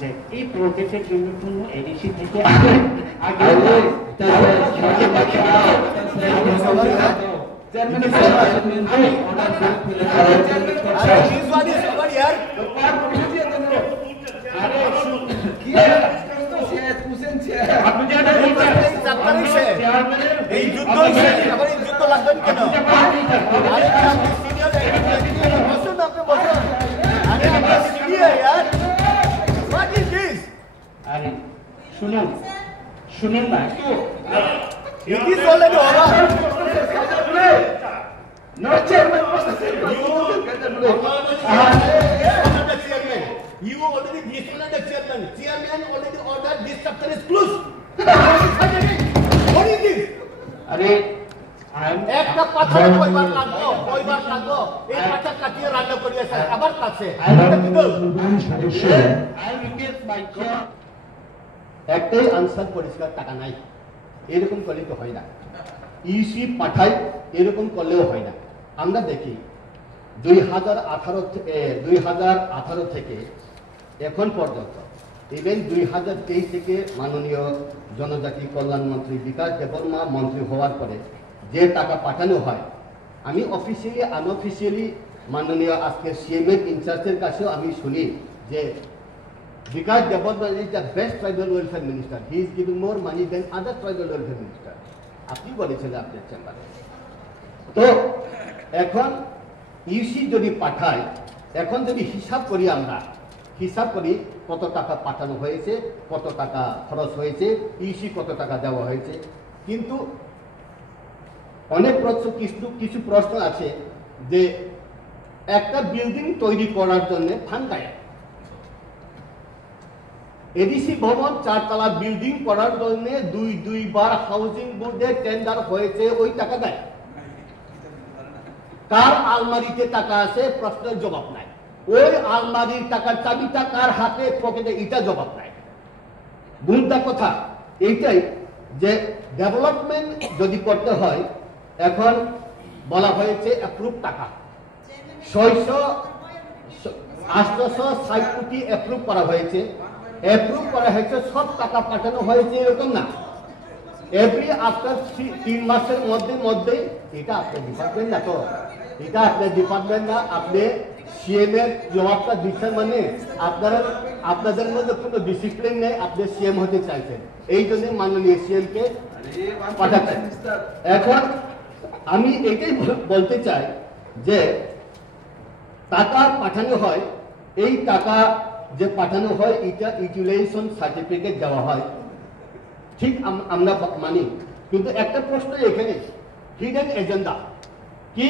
হচ্ছে এই প্রসেসের জন্য কোনো এডিসি থেকে এই যুদ্ধ লাগবেন কেন? अरे सुनो सुनो ना it is already over. No chairman You already disowned the chairman. Chairman already ordered this chapter is closed. What is this? अरे একটা পাথর কয়বার লাগলো এই পাথর কাটিয়ে রান্না করিয়েছে আবার কাছে একটাই আনসার পরিষ্কার টাকা নাই এরকম করলে তো হয় না ইসি পাঠাই এরকম করলেও হয় না আমরা দেখি 2018 থেকে এখন পর্যন্ত ইভেন 2023 থেকে মাননীয় জনজাতি কল্যাণ মন্ত্রী বিকাশ দেববর্মা মন্ত্রী হওয়ার পরে যে টাকা পাঠানো হয় আমি অফিসিয়ালি আনঅফিসিয়ালি মাননীয় আজকে সিএমএর ইনচার্জের কাছেও আমি শুনি যে Bikash Debbarma is the best tribal welfare minister he is giving more money than other tribal welfare minister আপনি বলেছিলেন আপনার চেম্বারে তো এখন ইউসি যদি পাঠায় এখন যদি হিসাব করি আমরা হিসাব করি কত টাকা পাঠানো হয়েছে কত টাকা খরচ হয়েছে ইউসি কত টাকা দেওয়া হয়েছে কিন্তু অনেক প্রশ্ন কিছু প্রশ্ন আছে যে একটা বিল্ডিং তৈরি করার জন্য ফান্ড দেয় এডিসি ভবন 4 তলা বিল্ডিং করার জন্য দুইবার হাউজিং বোর্ডে টেন্ডার হয়েছে ওই টাকা দেয় কার আলমারিতে টাকা আছে প্রশ্নের জবাব নাই ওই আলমারির টাকার চাবিটা কার হাতে পকেটে এটা জবাব নাই ভুলটা কথা এইটাই যে ডেভেলপমেন্ট যদি করতে হয় এখন বলা হয়েছে অ্যাপ্রুভ টাকা 860 কোটি অ্যাপ্রুভ করা হয়েছে সব টাকা পাঠানো হয়েছে এরকম না এভরি আফটার 3 মাসের মধ্যেই এটা আপনার ডিপার্টমেন্ট না তো এটা আপনার ডিপার্টমেন্ট না আপনি সিএম এর জবাবটা দিচ্ছেন মানে আপনাদের মধ্যে কোনো ডিসিপ্লিন নেই আপনি সিএম হতে চাইছেন এই জন্য মাননীয় সিএম কে পাঠাচ্ছেন এখন আমি এটাই বলতে চাই যে টাকা পাঠানো হয় এই টাকা যে পাঠানো হয় এটা ইউটিলাইজেশন সার্টিফিকেট দেওয়া হয় ঠিক আমরা মানি কিন্তু একটা প্রশ্ন এখানে হিডেন এজেন্ডা কি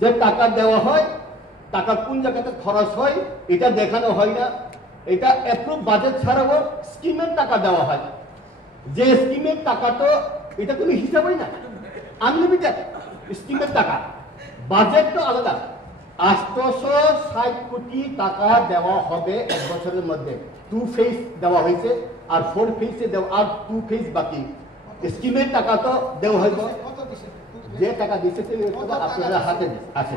যে টাকা দেওয়া হয় টাকা কোন জায়গাতে খরচ হয় এটা দেখানো হয় না এটা অ্যাপ্রুভ বাজেট ছাড়াও স্কিমের টাকা দেওয়া হয় যে স্কিমের টাকা তো এটা কোনো হিসাবই না আনলিমিটেড স্কিমের টাকা বাজেট তো আলাদা 860 কোটি টাকা দেওয়া হবে এক বছরের মধ্যে 2 ফেজ দেওয়া হয়েছে আর 4 ফেজে দেওয়া আর 2 ফেজ বাকি স্কিমের টাকা তো দেওয়া হইব যে টাকা দিচ্ছে আপনাদের হাতে আছে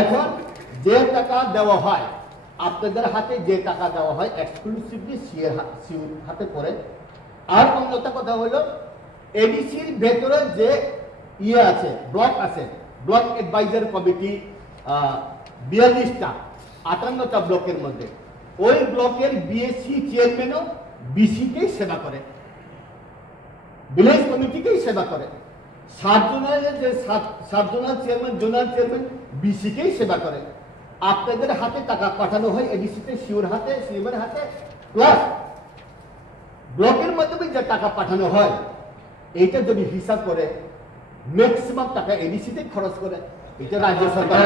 এখন যে টাকা দেওয়া হয় আপনাদের হাতে যে টাকা দেওয়া হয় এক্সক্লুসিভলি সিএর হাতে পড়ে আর অন্যটা কথা হলো এডিসির ভেতরে যে ইয়ে আছে ব্লক আছে ব্লক অ্যাডভাইজার কমিটি 42টা 58টা ব্লকের মধ্যে ওই ব্লকের বিএসসি চেয়ারম্যানও বিসিকেই সেবা করে ভিলেজ কমিটিকেই সেবা করে 7 জনের চেয়ারম্যান জোনাল চেয়ারম্যান বিসিকেই সেবা করে আপনাদের হাতে টাকা পাঠানো হয় এডিসিতে সিওর হাতে সিএমের হাতে প্লাস ব্লকের মাধ্যমে যে টাকা পাঠানো হয় এইটা যদি হিসাব করে ম্যাক্সিমাম টাকা এডিসিতে খরচ করে এটা রাজ্য সরকার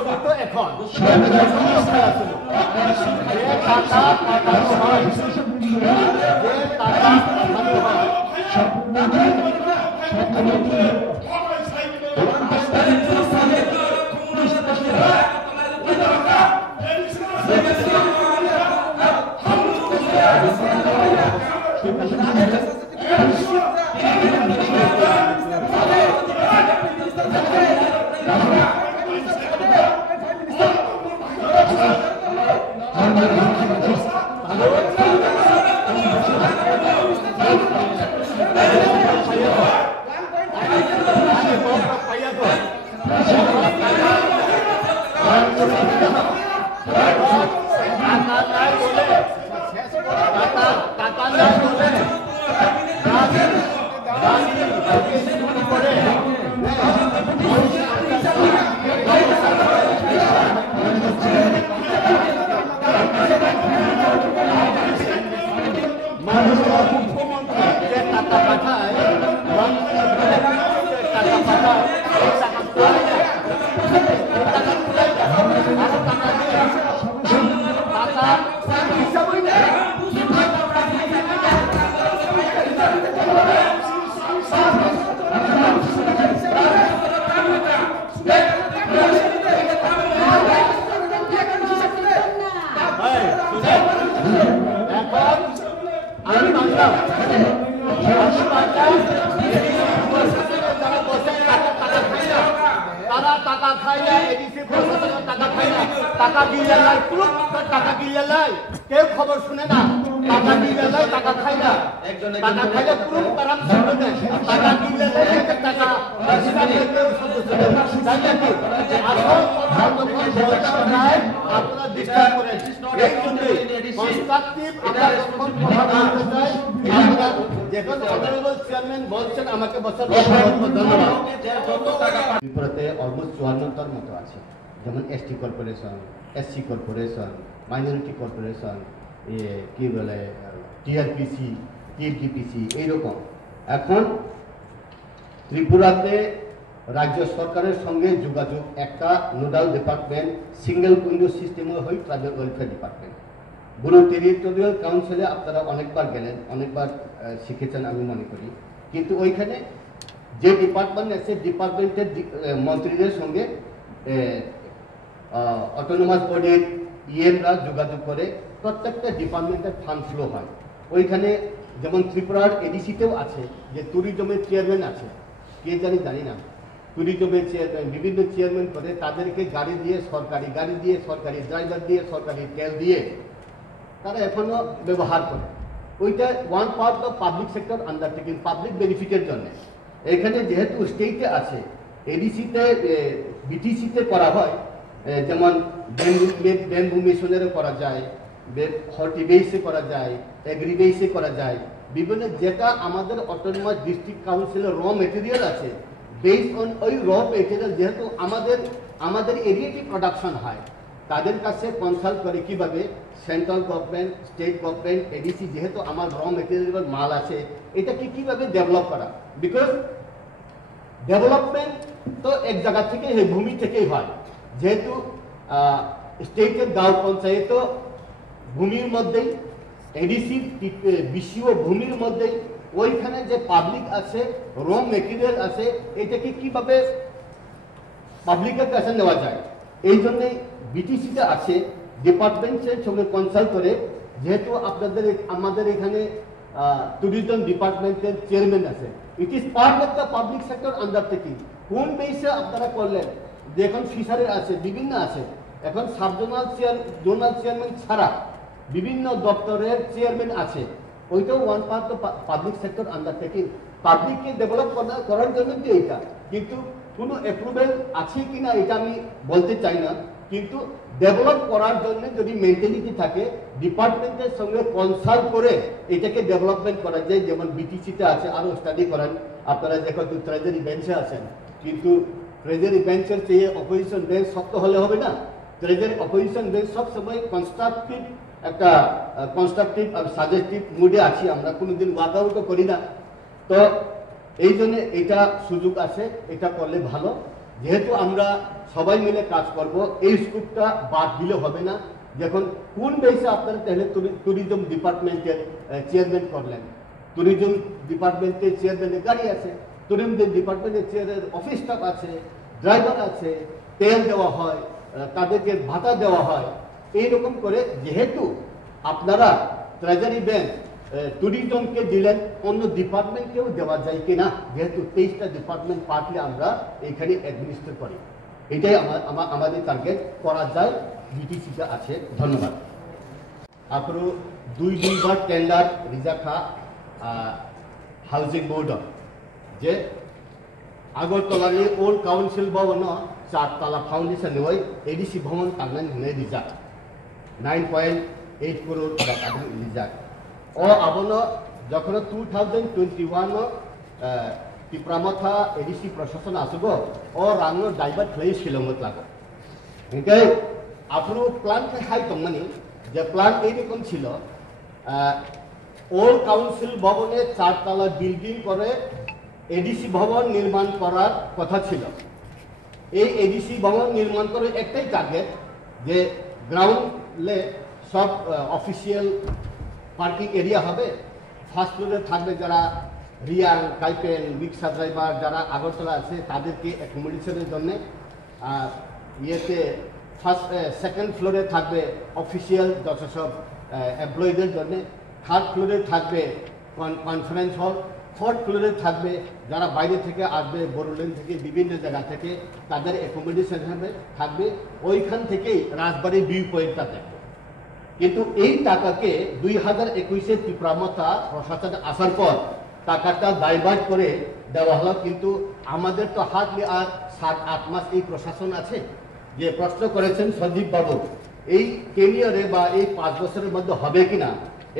তো এখন সমস্যা আছে যে টাকা পাঠানো হয় যে টাকা পাঠানো হয় টাকা দিয়ে লাই পুরো টাকা দিয়ে লাই কেউ খবর শুনে না টাকা দিয়ে লাই টাকা খাই না টাকা খাইলে পুরো আরাম শুনে না টাকা দিয়ে লাই টাকা আপনারা ডিস্টার্ব করেন এই জন্যই কনস্ট্রাকটিভ আমরা যখন কথা বলতে চাই আপনারা যখন অনারেবল চেয়ারম্যান বলছেন আমাকে বছর ধন্যবাদ ত্রিপুরাতে অলমোস্ট 54টার মতো আছে যেমন ST corporation SC corporation minority corporation কি বলে টিআরপিসি টিএনটিপিসি এইরকম এখন ত্রিপুরাতে রাজ্য সরকারের সঙ্গে যোগাযোগ একটা নোডাল ডিপার্টমেন্ট সিঙ্গেল উইন্ডো সিস্টেমে হয় ট্রাইবাল ওয়েলফেয়ার ডিপার্টমেন্ট বুড়ো টেরিটোরিয়াল কাউন্সিলে আপনারা অনেকবার গেলেন অনেকবার শিখেছেন আমি মনে করি কিন্তু ওইখানে যে ডিপার্টমেন্ট আছে ডিপার্টমেন্টের মন্ত্রীদের সঙ্গে অটোনোমাস বডির ইএমরা যোগাযোগ করে প্রত্যেকটা ডিপার্টমেন্টের ফান্ড ফ্লো হয় ওইখানে যেমন ত্রিপুরার এডিসিতেও আছে যে ট্যুরিজমের চেয়ারম্যান আছে কে জানি না ট্যুরিজমের চেয়ারম্যান বিভিন্ন চেয়ারম্যান করে তাদেরকে গাড়ি দিয়ে সরকারি ড্রাইভার দিয়ে সরকারি তেল দিয়ে তারা এখনো ব্যবহার করে ওইটা one part of public sector undertaking public বেনিফিটের জন্য এখানে যেহেতু স্টেটে আছে এডিসিতে বিটিসিতে করা হয় যেমন ব্যাম্বু মিশনেরও করা যায় হর্টি বেসে করা যায় এগ্রি বেসে করা যায় বিভিন্ন যেটা আমাদের অটোনোমাস ডিস্ট্রিক্ট কাউন্সিলের র মেটেরিয়াল আছে বেসড অন ওই র মেটেরিয়াল যেহেতু আমাদের এরিয়াটি প্রোডাকশন হয় তাদের কাছে কনসাল্ট করে কিভাবে central government state government ADC যেহেতু আমার র মেটেরিয়াল মাল আছে এটাকে কিভাবে ডেভেলপ করা বিকজ ডেভেলপমেন্ট তো এক জায়গা থেকে ভূমি থেকেই হয় যেহেতু স্টেটের গাঁও পঞ্চায়েত ভূমির মধ্যেই এডিসি বিশিও ভূমির মধ্যেই ওইখানে যে পাবলিক আছে র মেটেরিয়াল আছে এটাকে কিভাবে পাবলিকের কাছে নেওয়া যায় এই জন্যই বিটিসিতে আছে ডিপার্টমেন্টের সঙ্গে কনসাল্ট করে যেহেতু আমাদের এখানে ট্যুরিজম ডিপার্টমেন্টের চেয়ারম্যান আছে it is part of the public sector undertaking কোন বেসে আপনারা করলেন যে এখন ফিশারের আছে বিভিন্ন আছে এখন সাবজোনাল জোনাল চেয়ারম্যান ছাড়া বিভিন্ন দপ্তরের চেয়ারম্যান আছে ওইটাও one part of public sector undertaking পাবলিককে ডেভেলপ করার জন্য তো এইটা কিন্তু কোনো অ্যাপ্রুভেল আছে কিনা এটা আমি বলতে চাই না কিন্তু ডেভেলপ করার জন্য যদি মেন্টালিটি থাকে ডিপার্টমেন্টের সঙ্গে কনসাল্ট করে এটাকে ডেভেলপমেন্ট করা যায় যেমন বিটিসিতে আছে আরো স্টাডি করান আপনারা দেখো ট্রেজারি বেঞ্চে আছেন কিন্তু ট্রেজারি বেঞ্চের চেয়ে অপোজিশন বেঞ্চ শক্ত হলে হবে না ট্রেজারি অপোজিশন বেঞ্চ সবসময় কনস্ট্রাকটিভ আর সাজেস্টিভ মুডে আছি আমরা কোনোদিন ওয়ার্কআউটও করি না তো এই জন্য এটা সুযোগ আছে এটা করলে ভালো যেহেতু আমরা সবাই মিলে কাজ করব, এই স্কোপটা বাদ দিলে হবে না। যখন কোন বেসে আপনারা তাহলে ট্যুরিজম ডিপার্টমেন্টের চেয়ারম্যান করলেন, ট্যুরিজম ডিপার্টমেন্টের চেয়ারম্যানের গাড়ি আছে, ট্যুরিজম ডিপার্টমেন্টের চেয়ারের অফিস স্টাফ আছে, ড্রাইভার আছে, তেল দেওয়া হয়, তাদেরকে ভাতা দেওয়া হয়। এইরকম করে যেহেতু আপনারা ট্রেজারি ব্যাংক ট্যুরিজমকে দিলেন, অন্য ডিপার্টমেন্টকেও দেওয়া যায় কিনা, যেহেতু 23টা ডিপার্টমেন্ট পার্টলি আমরা এখানে অ্যাডমিনিস্ট্রেট করি, এটাই আমাদের টার্গেট করা যায়, বিটিসিতে আছে। ধন্যবাদ। আপনার দুইবার টেন্ডার রিজাখা হাউজিং বোর্ড যে আগরতলাनि ओल्ड काउंसिल भवन 4 तला फाउंडेशन होय एडीसी भवन तांगनानै होनाय रिजाक 9.8 करोड़ टाका रिजाक ओ आबनो যখন 2021 टिप्रामथा एडीसी प्रशासन आसुगो ओ रांनो डाइभार्ट खालाय शिलंगत लागो ओंखाय आपनो प्लान हाय दंमानि जे प्लान एरकम छिल ओल्ड काउंसिल भवने 4 तला बिल्डिंग करे एडीसी भवन निर्माण करार कथा छिल। এই এডিসি ভবন নির্মাণ করে একটাই টার্গেট যে গ্রাউন্ডে সব অফিসিয়াল পার্কিং এরিয়া হবে, ফার্স্ট ফ্লোরে থাকবে যারা রিয়াং কাইপেন রিক্সা ড্রাইভার যারা আগরতলা আছে তাদেরকে অ্যাকোমোডেশনের জন্য, ইয়েতে সেকেন্ড ফ্লোরে থাকবে অফিসিয়াল যত সব এমপ্লয়ীদের জন্য, থার্ড ফ্লোরে থাকবে কনফারেন্স হল, फोर्थ फ्लोरे থাকবে যারা বাইরে থেকে আসবে, বড়লেন থেকে বিভিন্ন জায়গা থেকে তাদের অ্যাকোমোডেশন থাকবে, ওইখান থেকেই রাজবাড়ির ভিউ পয়েন্টটা দেখবে। কিন্তু এই টাকাকে 2021-এ ত্রিপুরামথা প্রশাসন আসার পর টাকাটা ডাইভার্ট করে দেওয়া হলো। কিন্তু আমাদের তো হার্ডলি আর 7-8 মাস এই প্রশাসন আছে। যে প্রশ্ন করেছেন সঞ্জীব বাবু, এই টেনিয়রে বা এই 5 বছরের মধ্যে হবে কিনা,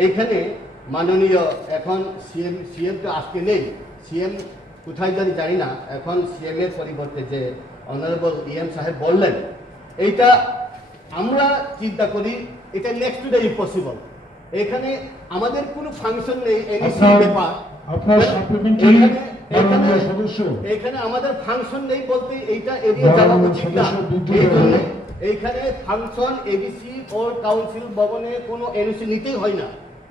এইখানে মাননীয় এখন সিএম তো আজকে নেই, সিএম কোথায় জানি না, এখন সিএম এর পরিবর্তে যে অনারেবল ইএম সাহেব বললেন, এইটা আমরা চিন্তা করি এটা নেক্সট ডে ইম্পসিবল। এখানে আমাদের কোনো ফাংশন নেই, ব্যাপার এখানে আমাদের ফাংশন নেই বলতে এইটা এড়িয়ে যাওয়া উচিত না। এইখানে ফাংশন এডিসি ও কাউন্সিল ভবনে কোনো এনওসি নিতেই হয় না,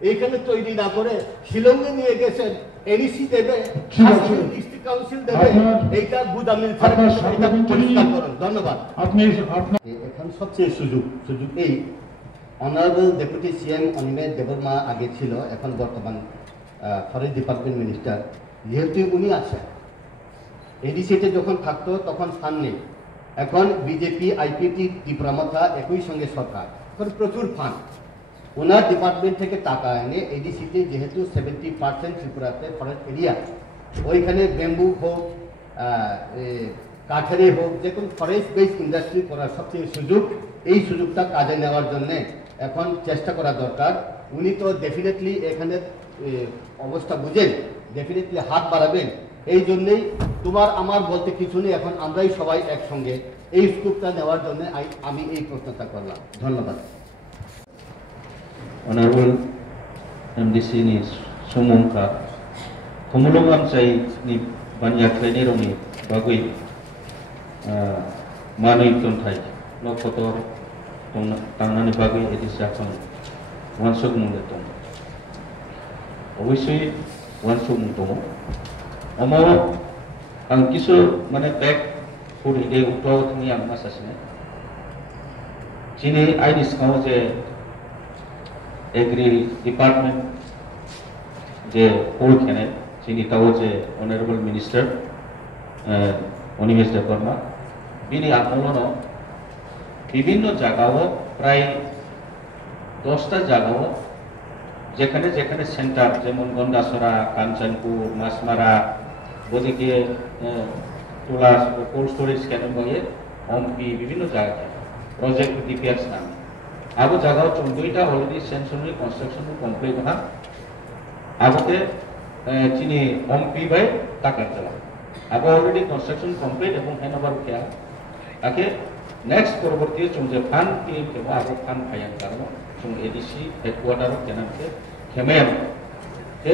এইখানে তৈরি না করে শিলংয়ে নিয়ে গেছেন, এনইসি দেবে, ডিস্ট্রিক্ট কাউন্সিল দেবে, এইটা গুদামিল পরিষ্কার করুন। ধন্যবাদ। এখন সবচেয়ে সুযোগ এই honourable deputy CM Animesh Debbarma আগে ছিল, এখন বর্তমান ফরেস্ট ডিপার্টমেন্ট মিনিস্টার, যেহেতু উনি আছেন এডিসিতে যখন থাকতো তখন ফান্ড নেই, এখন বিজেপি আইপিটি ত্রিপুরামথা একই সঙ্গে সরকার, প্রচুর ফান্ড ওনার ডিপার্টমেন্ট থেকে টাকা এনে এডিসিতে যেহেতু 70% ত্রিপুরাতে ফরেস্ট এরিয়া, ওইখানে ব্যাম্বু হোক কাঠেরি হোক যে কোনো ফরেস্ট বেস ইন্ডাস্ট্রি করার সবচেয়ে সুযোগ, এই সুযোগটা কাজে নেওয়ার জন্য এখন চেষ্টা করা দরকার। উনি তো ডেফিনেটলি এখানে অবস্থা বুঝেন, ডেফিনেটলি হাত বাড়াবেন। এই জন্যেই তোমার আমার বলতে কিছু নেই, এখন আমরাই সবাই একসঙ্গে এই স্কোপটা নেওয়ার জন্য আমি এই প্রশ্নটা করলাম। ধন্যবাদ। Honorable MDC ni sumungka kumulungan say ni banyak ni roni bagui manui tuntai lo kotor tangan ni bagui edisi akon wansuk mungetong obviously wansuk mungetong omo ang kisu mane back puri de utau ni ang masasine chini ai diskau je agri department जे ओळखेने चिनिताओ जे honourable minister Animesh Debbarma বিনি আন্দোলন বিভিন্ন জায়গাও প্রায় 10টা জায়গাও যেখানে যেখানে সেন্টার যেমন গন্ডাছড়া, কাঞ্চনপুর, মাছমারা, ওদিকে তোলা কোল্ড স্টোরেজ কেন বয়ে অম্পি বিভিন্ন জায়গায় প্রজেক্ট ডিপিআরস নামে अब जगह 2টা অলরেডি সেনশনারি কনস্ট্রাকশন কমপ্লিট হা আগতে চিনি অম্পি বাই টাকা চলা अब অলরেডি কনস্ট্রাকশন কমপ্লিট এবং হ্যান্ডওভার কিয়া আকে নেক্সট পরবর্তী চুমজে ফান্ড কি কেবো আরো ফান্ড ফায়ান কারণ চুম এডিসি হেডকোয়ার্টার কেনাতে খেমেম তে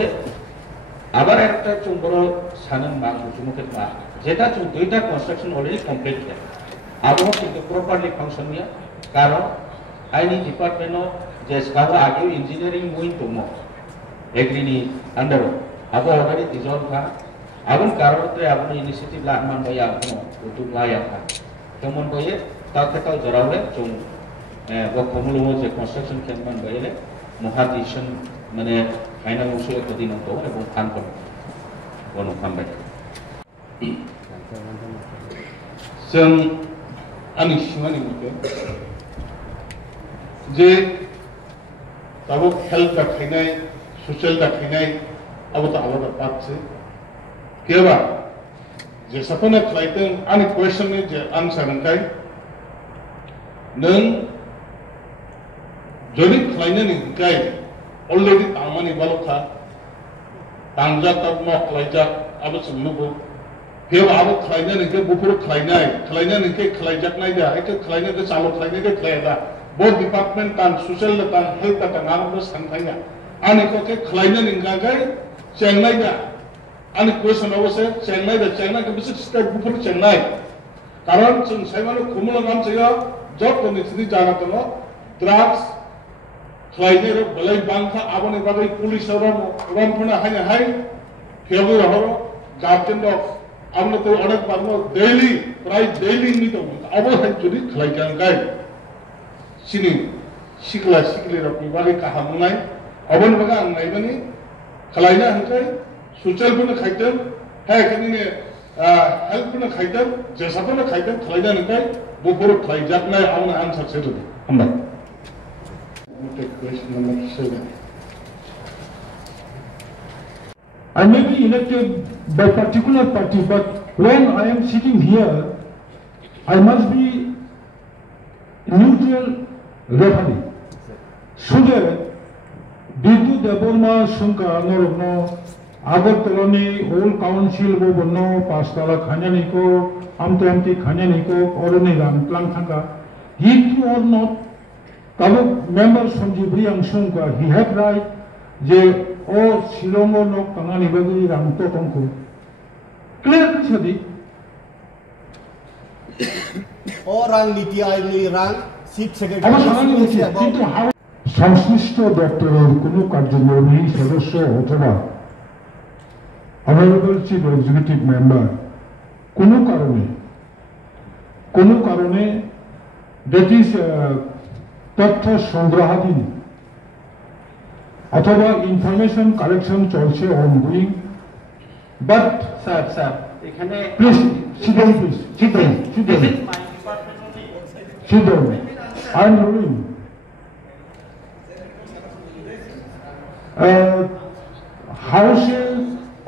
আবার একটা চুম বড় সানন মাং চুমকে মা যেটা দুইটা কনস্ট্রাকশন অলরেডি কমপ্লিট है আবহাওয়া কিন্তু প্রপারলি ফাংশন নিয়া কারণ আইনি ডিপার্টমেন্টও যে সারা আগে ইঞ্জিনিয়ারিং মুইন দङ এগ্রিনি আন্ডারও আবো অলরেডি ডিজলভ खा আবন কারণতে আবন ইনিশিয়েটিভ লামান বাই আবন উতুক লায়া खा তেমন বইয়ে তাকেতাও জরাওলে जों বকমুলুমো যে কনস্ট্রাকশন কেমন বাইলে মহাদিশন মানে ফাইনাল উসুল কদিন তো এবং ফান করব বন খামবাই जों आंनि सिमानि मथे जे दाबो हेल्थ दाखायनाय ससियेल दाखायनाय आबोथ' आलादा पार्टसो केबा जेसाखौनो खालायदों आंनि कुवेसननि जे आनसार ओंखाय नों যদি খালাयनो नोंखाय अलरेडि तांमानि बालखा तांजाताव न खालायजाक आबो सोंनोबो केव आबो खालायनो नोंखे बुफोर खालायनो नोंखे खालायजाकनाय दा एखे खालायनो दे चालु खालायनो दे खालायदा बोथ डिपार्टमेंट तान ससियेल तान हेल्थ तान आबो सानखाया आंनि कोके खालायनो नोंगागाय चेंनाय दा आंनि क्वेश्चनाव से चेंनाय के बिसे स्टेट बुफोर चेंनाय कारण जों साइमानो खुमुला नाम जायो जब निसिनि जाना दङ ड्राग्स खालायनो रे बलाय बांखा आबोनि बागै पुलिस रमफोरनो हाय केवबो हरो गार्जेन दं आमनो तो अनेक बारनो डेली प्राय डेली नि दं आबो हाय जुदि खालायजांगाय सिनि सिखला सिखलि रकनि बागै काहामुनाय अबन बगा आं नायबानि खालायनो हांखाय ससियेलफोरनो खायदों हायखानिने हेल्थफोरनो खायदों जेसाफोरनो खायदों खालायनो हांखाय बुफोर खालायजाकनाय आंनो आनसार सेदो हामबाय Take question number 7. I may be elected by particular party, but when I am sitting here, I must be neutral referee. So that Bidu Deborma Sunka Norno, Agartalani, Old Council Governo, Pastala Khanyaniko, Amti Khanyaniko, Oronigan, Plankanga, he or not. Kabuk members from Jibriang Sunka, he had right, je o Silongo no Kangani Bagui Ramto Tonko. Clear Sadi? Orang Niti Aini Rang, Chief আমার সামনে বলছি Secretary. কিন্তু সংশ্লিষ্ট দপ্তরের কোনো কার্যনির্বাহী সদস্য অথবা অনারেবল চিফ এক্সিকিউটিভ মেম্বার কোনো কারণে দ্যাট ইজ তথ্য সংগ্রহাধীন অথবা ইনফরমেশন কালেকশন চলছে অনগোয়িং বাট স্যার এখানে please sit down please sit down I am ruling হাউসে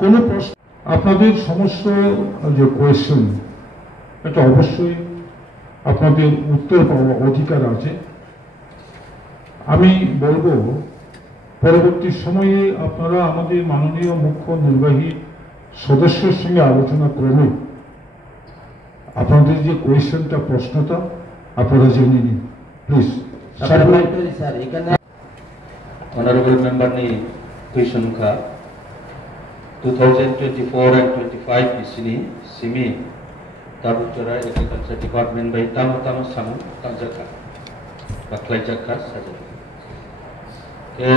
কোনো প্রশ্ন আপনাদের সমস্ত যে কোয়েশ্চেন এটা অবশ্যই আপনাদের উত্তর পাওয়ার অধিকার আছে আমি বলবো পরবর্তী সময়ে আপনারা আমাদের মাননীয় মুখ্য নির্বাহী সদস্যের সঙ্গে আলোচনা ক্রমে আপনাদের যে কোয়েশ্চেনটা প্রশ্নটা আপনারা জেনে নিন please Honorable member ni question ka 2024 and 25 isini simi Tabutara Agriculture Department by Tamo Samu Tanjaka Baklai Jaka saja. Ke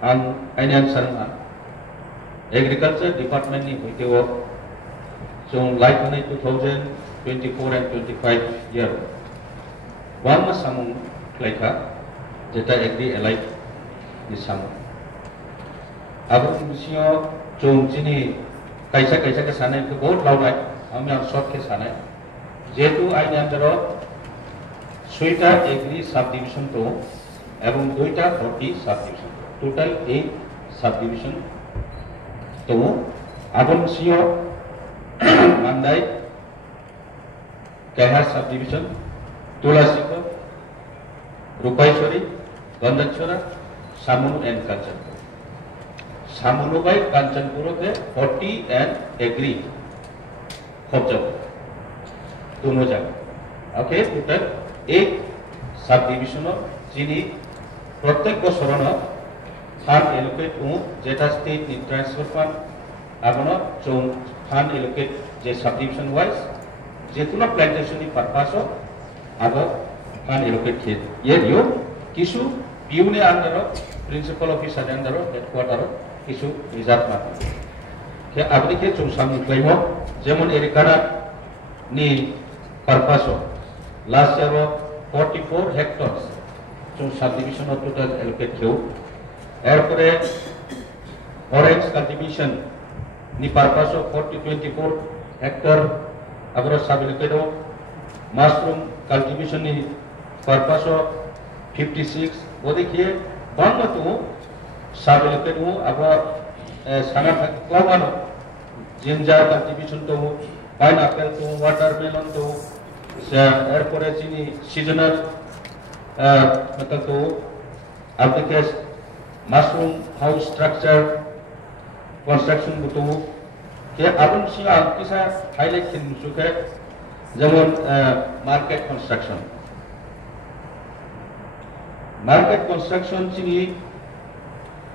an ainian sarma Agriculture Department ni hoitewo so like ni 2024 and 25 year one samu klaika jeta agri alike di samu abang bisio jong jini kaisa ke sana itu बहुत loud আমি আর শর্টকে সানাই যেহেতু আইন আন্ডারও 6টা agri sub division তো এবং 2টা horti sub division total 8 sub division তো আবন সিও মান্দাই কেহার সাব ডিভিশন তুলাসিকো রূপাইশ্বরী গন্ধাছড়া সামুনু এন্ড কাঞ্চনপুর সামুনু বাই কাঞ্চনপুরতে হর্টি এন্ড এগ্রি खबजब दोनों जगह ओके टोटल 8 सब डिविजन जिनी प्रत्येक बছর फांड एलोकेट जेटा स्टेट ट्रांसफर फांड आगन फांड एलोकेट जे सबडिविजन वाइज जेकुनो प्लान्टेशन नि पारपासो आबो फान्ड एलोकेट खे ये दियो किसु पिउनि आन्डारो प्रिन्सिपल अफिसार आन्डारो हेडक्वार्टार किसु रिजार्भ माता के आबनि के चुंसाम क्लेमो जेमन एरिकाना नि पारपासो लास्ट ईयर 44 हेक्टर्स चुं सबडिविजन टोटल एलोकेट खेउ एरपरे ऑरेंज कल्टीवेशन नि पारपासो 24 हेक्टर आबरो सब एलोकेट मशरूम कल्टीवेशन नि पारपासो 56 वो देखिए बंद तो सब एलोकेट हूँ अब साना क्लावानो जिंजर कल्टीवेशन तो पाइनएप्पल तो वाटरमेलन तो एरपरे चिनी सीजनल मतलब तो अब देखिए मशरूम हाउस स्ट्रक्चर कंस्ट्रक्शन तो के अपन सिंह किसा हाईलाइट किन सुखे जेमन मार्केट कंस्ट्रक्शन चिनी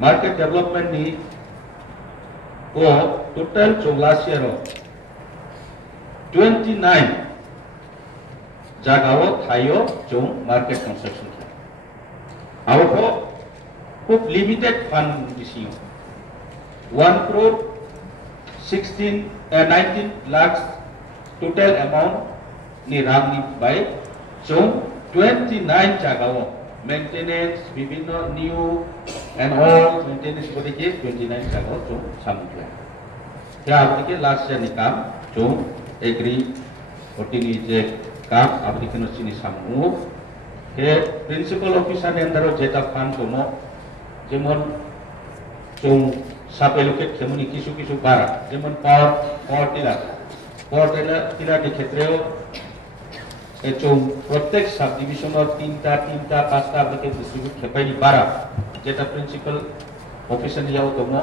मार्केट डेवलपमेंट नि को टोटल 29 जागाओ थायो जो मार्केट कंस्ट्रक्शन थे अब को खूब लिमिटेड फंड दिसियो 1,19 लाख टोटल अमाउंट नि रां नि बाय जो 29 जागाओ मेंटेनेंस विभिन्न न्यू एंड ऑल मेंटेनेंस को देखिए 29 जागाओ जो सामने क्या आपने के लास्ट ईयर निकाम जो एग्री होटिंग जे काम आपने के नोचिनी सामू के प्रिंसिपल ऑफिसर ने अंदर जेटा फंड को नो जेमन जो सब एलोकेट खेमुनी किसु बारा जेमन पावर टिला के क्षेत्र जो प्रत्येक सब डिविजन और तीनटा पांचटा आपके डिस्ट्रीब्यूट खेपाई बारा जेटा प्रिंसिपल ऑफिसर जाओ तो मो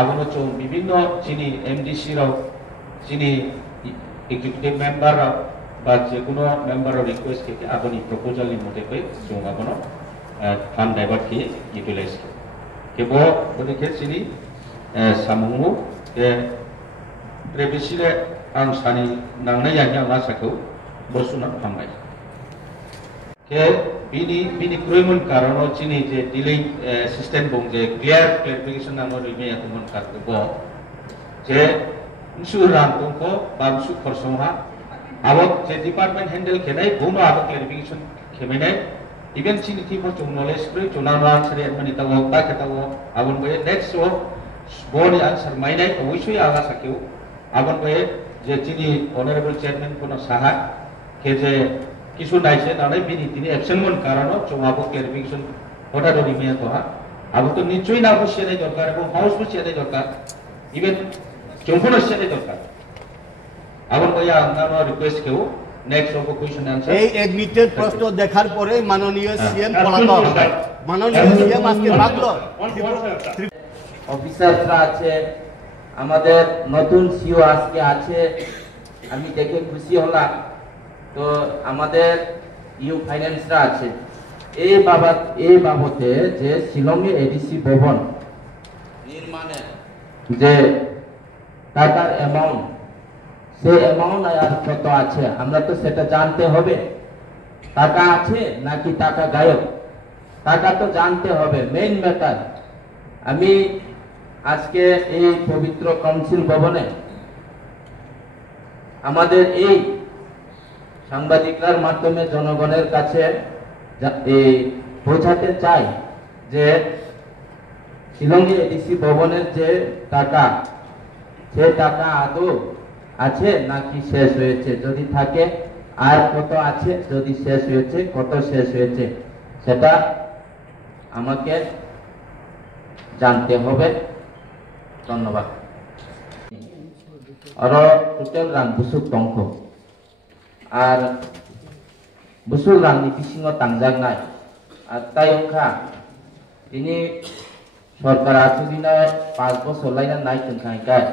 आगनो जो विभिन्न चिनी एमडीसी राव चिनी एग्जीक्यूटिव मेंबर राव बा जेकुनो मेंबर राव रिक्वेस्ट के आगोनी प्रपोजल नि मते पे जो आगनो फंड डाइवर्ट की यूटिलाइज के वो बने चिनी सामु के प्रेबिसिले आं सानि नांनाय यानि आं आसाखौ बसुना हामबाय के बिनि क्रुइमन कारण चिनी जे डिले सिस्टेम बुं जे क्लियरिफिकेशन नामो रिमे आतमन कारबो जे इंसु रांखौ बांसु खरसंहा आवक जे डिपार्टमेंट हैंडल खेनाय बुनो आवक क्लियरिफिकेशन खेमेनाय इवेन चिनी टीमो जो नॉलेज क्रुइ चुनानो आंसर एमनि तावो बाकेतावो आबन बे नेक्स्ट ओ बोर्ड आंसर माइनाय अवश्य आगा साकेउ आबन बे जे चिनी ऑनरेबल चेयरमैन कोनो साहा के जे किसु नाइसे नानै बिनि तिनि एब्सेंटमन कारण चोमाबो क्लियरिफिकेशन होटा दनि मिया तोहा आबो तो निश्चय ना बसिया नै दरकार एबं हाउस बसिया नै दरकार इवेन जोंफोनो सिया नै दरकार आबो बया आंनानो रिक्वेस्ट केउ नेक्स्ट ऑफ क्वेश्चन आंसर এই এডমিটেড প্রশ্ন দেখার পরে মাননীয় সিএম পলাতক মাননীয় সিএম আজকে লাগলো অফিসাররা আছে আমাদের নতুন সিও আজকে আছে আমি দেখে খুশি হলাম তো আমাদের ইউ ফাইন্যান্সরা আছে এই বাবদে যে শিলংয়ে এডিসি ভবন নির্মাণে যে টাকার অ্যামাউন্ট সেই অ্যামাউন্ট আর কত আছে আমরা তো সেটা জানতে হবে টাকা আছে নাকি টাকা গায়ব টাকা তো জানতে হবে মেইন ম্যাটার আমি আজকে এই পবিত্র কাউন্সিল ভবনে আমাদের এই সাংবাদিকরার মাধ্যমে জনগণের কাছে পৌঁছাতে চাই যে শিলংয়ে এডিসি ভবনের যে টাকা সে টাকা আদৌ আছে নাকি শেষ হয়েছে যদি থাকে আর কত আছে যদি শেষ হয়েছে কত শেষ হয়েছে সেটা আমাকে জানতে হবে ধন্যবাদ আর টোটাল রান বুসুক দংখ আর বুসুক রাননি বিসিङाव তাंजांनाय আর তাই অংখা তিনি সরকার আচুদিনা 5 বছর লাইনা নাইতोंखायखाय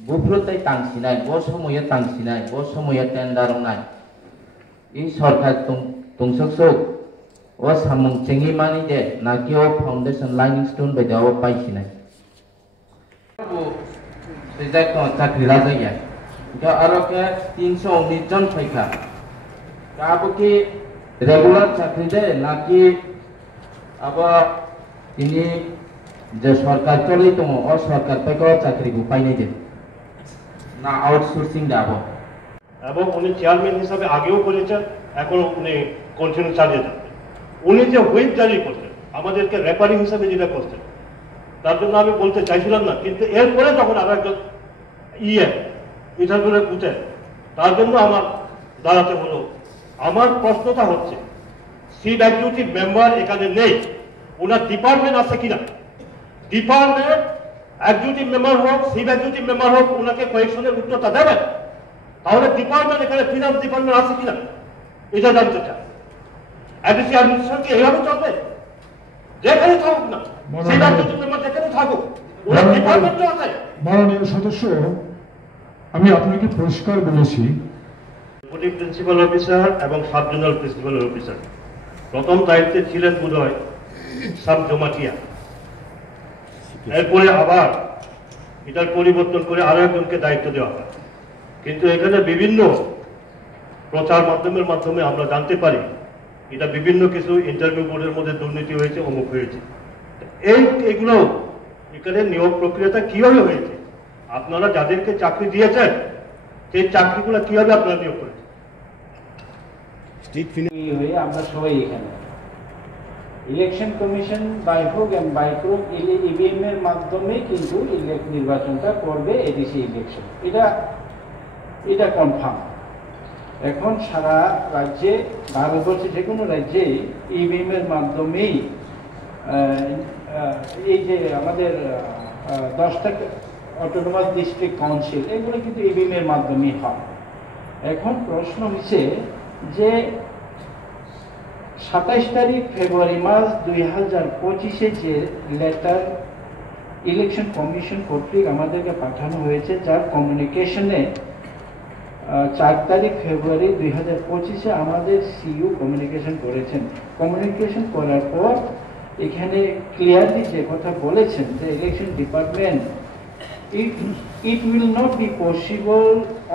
बुफ्रुताय तांसिनाय ब समये तांसिनाय ब समये टेन्डार नाय इ सरकार तंसकसौ ओ सामं चेंगि मानि दे नाकिओ फाउंडेशन लाइनिंग स्टोन बायदाव पाइसिनाय सेजाय को चाकरि लाजाया আরো 319 জন থাকা আবো কি রেগুলার চাকরি দেয় নাকি আবার তিনি যে সরকার চলিত অসরকার থেকে চাকরি পাই নাই দেন না আউটসোর্সিং দেব এবং উনি চেয়ারম্যান হিসাবে আগেও করেছেন, এখন উনি কন্টিনিউ চালিয়ে যাবেন। উনি যে হুইপ জারি করছেন আমাদেরকে রেফারি হিসাবে যেটা করছেন, তার জন্য আমি বলতে চাইছিলাম না, কিন্তু এরপরে যখন আর একজন ইন্টারভিউরে উঠেন, তার জন্য আমার দাঁড়াতে হলো। আমার প্রশ্নটা হচ্ছে চিফ এক্সিকিউটিভ মেম্বার এখানে নেই, ওনার ডিপার্টমেন্ট আছে কিনা? ডিপার্টমেন্ট এক্সিকিউটিভ মেম্বার হোক, চিফ এক্সিকিউটিভ মেম্বার হোক, ওনাকে কোয়েকশনের উত্তরটা দেবেন। তাহলে ডিপার্টমেন্ট এখানে ফিনান্স ডিপার্টমেন্ট আছে কিনা এটা জানতে চাই। এডিসি অ্যাডমিনিস্ট্রেশন কি এইভাবে চলবে? যেখানে থাকুক না, চিফ এক্সিকিউটিভ মেম্বার যেখানে থাকুক, ওনার ডিপার্টমেন্ট তো আছে। মাননীয় সদস্য, আমি আপনাকে পরিষ্কার বলেছি ডেপুটি প্রিন্সিপাল অফিসার এবং সাব জোনাল প্রিন্সিপাল অফিসার প্রথম দায়িত্বে ছিলেন বোধহয় সাব জমাটিয়া, এরপরে আবার এটার পরিবর্তন করে আরো একজনকে দায়িত্ব দেওয়া হয়। কিন্তু এখানে বিভিন্ন প্রচার মাধ্যমের মাধ্যমে আমরা জানতে পারি এটা বিভিন্ন কিছু ইন্টারভিউ বোর্ডের মধ্যে দুর্নীতি হয়েছে, অমুক হয়েছে। এগুলো এখানে নিয়োগ প্রক্রিয়াটা কিভাবে হয়েছে? আপনারা যাদেরকে চাকরি দিয়েছেন সেই চাকরিগুলো কিভাবে আপনারা নিয়োগ করেছেন? হয়ে আমরা সবাই এখানে ইলেকশন কমিশন বাই হোক এন্ড বাই ক্রুক ইভিএম এর মাধ্যমে কিন্তু নির্বাচনটা করবে এডিসি ইলেকশন, এটা কনফার্ম। এখন সারা রাজ্যে, ভারতবর্ষে যে কোনো রাজ্যে ইভিএম এর মাধ্যমেই এই যে আমাদের 10টা অটোনমাস ডিস্ট্রিক্ট কাউন্সিল, এগুলো কিন্তু ইভিএম এর মাধ্যমেই হয়। এখন প্রশ্ন হচ্ছে যে 27 তারিখ ফেব্রুয়ারি মাস 2025-এ যে লেটার ইলেকশন কমিশন কর্তৃক আমাদেরকে পাঠানো হয়েছে, যার কমিউনিকেশনে 4 তারিখ ফেব্রুয়ারি 2025-এ আমাদের সিইও কমিউনিকেশন করেছেন। কমিউনিকেশন করার পর এখানে ক্লিয়ারলি যে কথা বলেছেন যে election department it will not be possible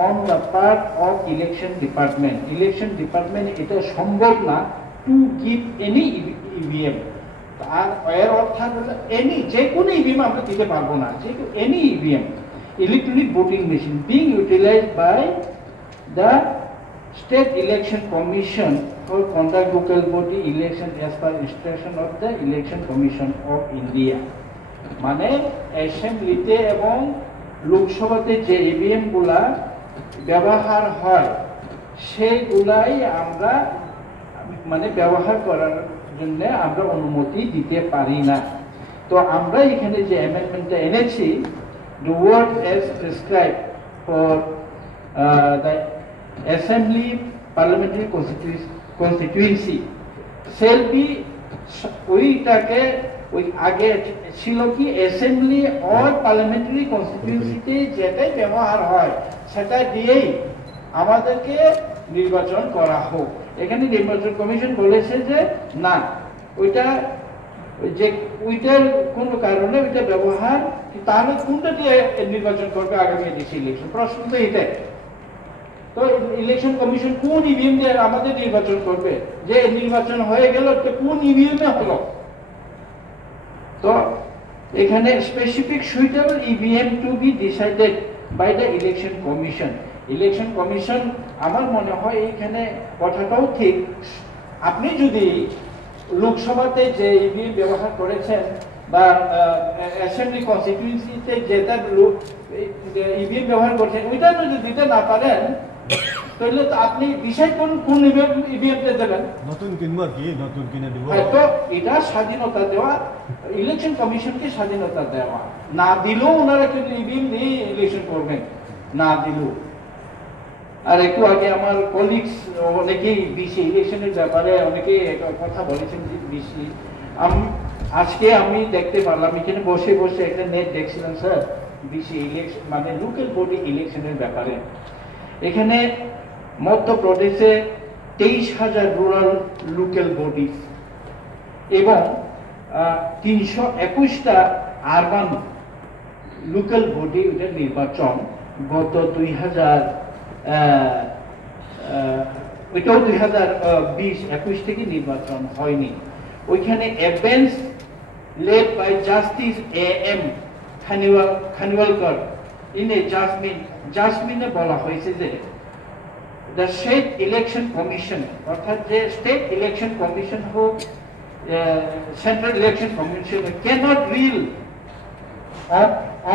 on the part of election department এটা সম্ভব না to give any EVM। আর এর অর্থাৎ এনি যে কোনো ইভিএম আমরা দিতে পারবো না, যেহেতু any EVM electronic voting machine being utilised by the state election commission for conduct local body election as per instruction of the election commission of India. মানে অ্যাসেম্বলিতে এবং লোকসভাতে যে ইভিএম গুলা ব্যবহার হয় সেগুলাই আমরা মানে ব্যবহার করার জন্য আমরা অনুমতি দিতে পারি না। তো আমরা এখানে যে অ্যামেন্ডমেন্টটা এনেছি, the word as prescribed for the assembly parliamentary constituency shall be, ওইটাকে ওই আগে ছিল কি অ্যাসেম্বলি অর পার্লামেন্টারি কনস্টিটিউয়েন্সিতে যেটাই ব্যবহার হয় সেটা দিয়েই আমাদেরকে নির্বাচন করা হোক। এখানে নির্বাচন কমিশন বলেছে যে না, ওইটার কোন কারণে ওইটা ব্যবহার, তাহলে কোনটা দিয়ে নির্বাচন করবে আগামী এডিসি ইলেকশন? প্রশ্ন তো এটাই। তো ইলেকশন কমিশন কোন ইভিএম দিয়ে আমাদের নির্বাচন করবে? যে নির্বাচন হয়ে গেল তো কোন ইভিএম হলো? তো এখানে specific suitable EVM to be decided by the election commission. Election commission, আমার মনে হয় এখানে কথাটাও ঠিক। আপনি যদি লোকসভাতে যে ইভিএম ব্যবহার করেছেন বা অ্যাসেম্বলি কনস্টিটিউয়েন্সিতে যেটা ইভিএম ব্যবহার করছেন ওইটা যদি দিতে না পারেন তাহলে তো আপনি ডিসাইড করুন কোন ইভিএম দেবেন। নতুন কিনবো আর কি, নতুন কিনে দিব। তো এটা স্বাধীনতা দেওয়া, ইলেকশন কমিশনকে স্বাধীনতা দেওয়া। না দিলেও ওনারা কিন্তু ইভিএম দিয়ে ইলেকশন করবেন, না দিলেও। আর একটু আগে আমার কলিগস অনেকেই বিসি ইলেকশনের ব্যাপারে অনেকেই কথা বলেছেন যে বিসি, আজকে আমি দেখতে পারলাম এখানে বসে বসে একটা নেট দেখছিলাম স্যার, বিসি ইলেকশন মানে লোকাল বডি ইলেকশনের ব্যাপারে। এখানে মধ্যপ্রদেশে 23,000 রুরাল লোকাল বডি এবং 321টা আরবান লোকাল বডি, ওটা নির্বাচন গত 2020-21 থেকে নির্বাচন হয়নি। ওইখানে a bench led by Justice A.M. Khanwalkar in a judgment বলা হয়েছে যে the state election commission অর্থাৎ যে state election commission হোক central election commission cannot rule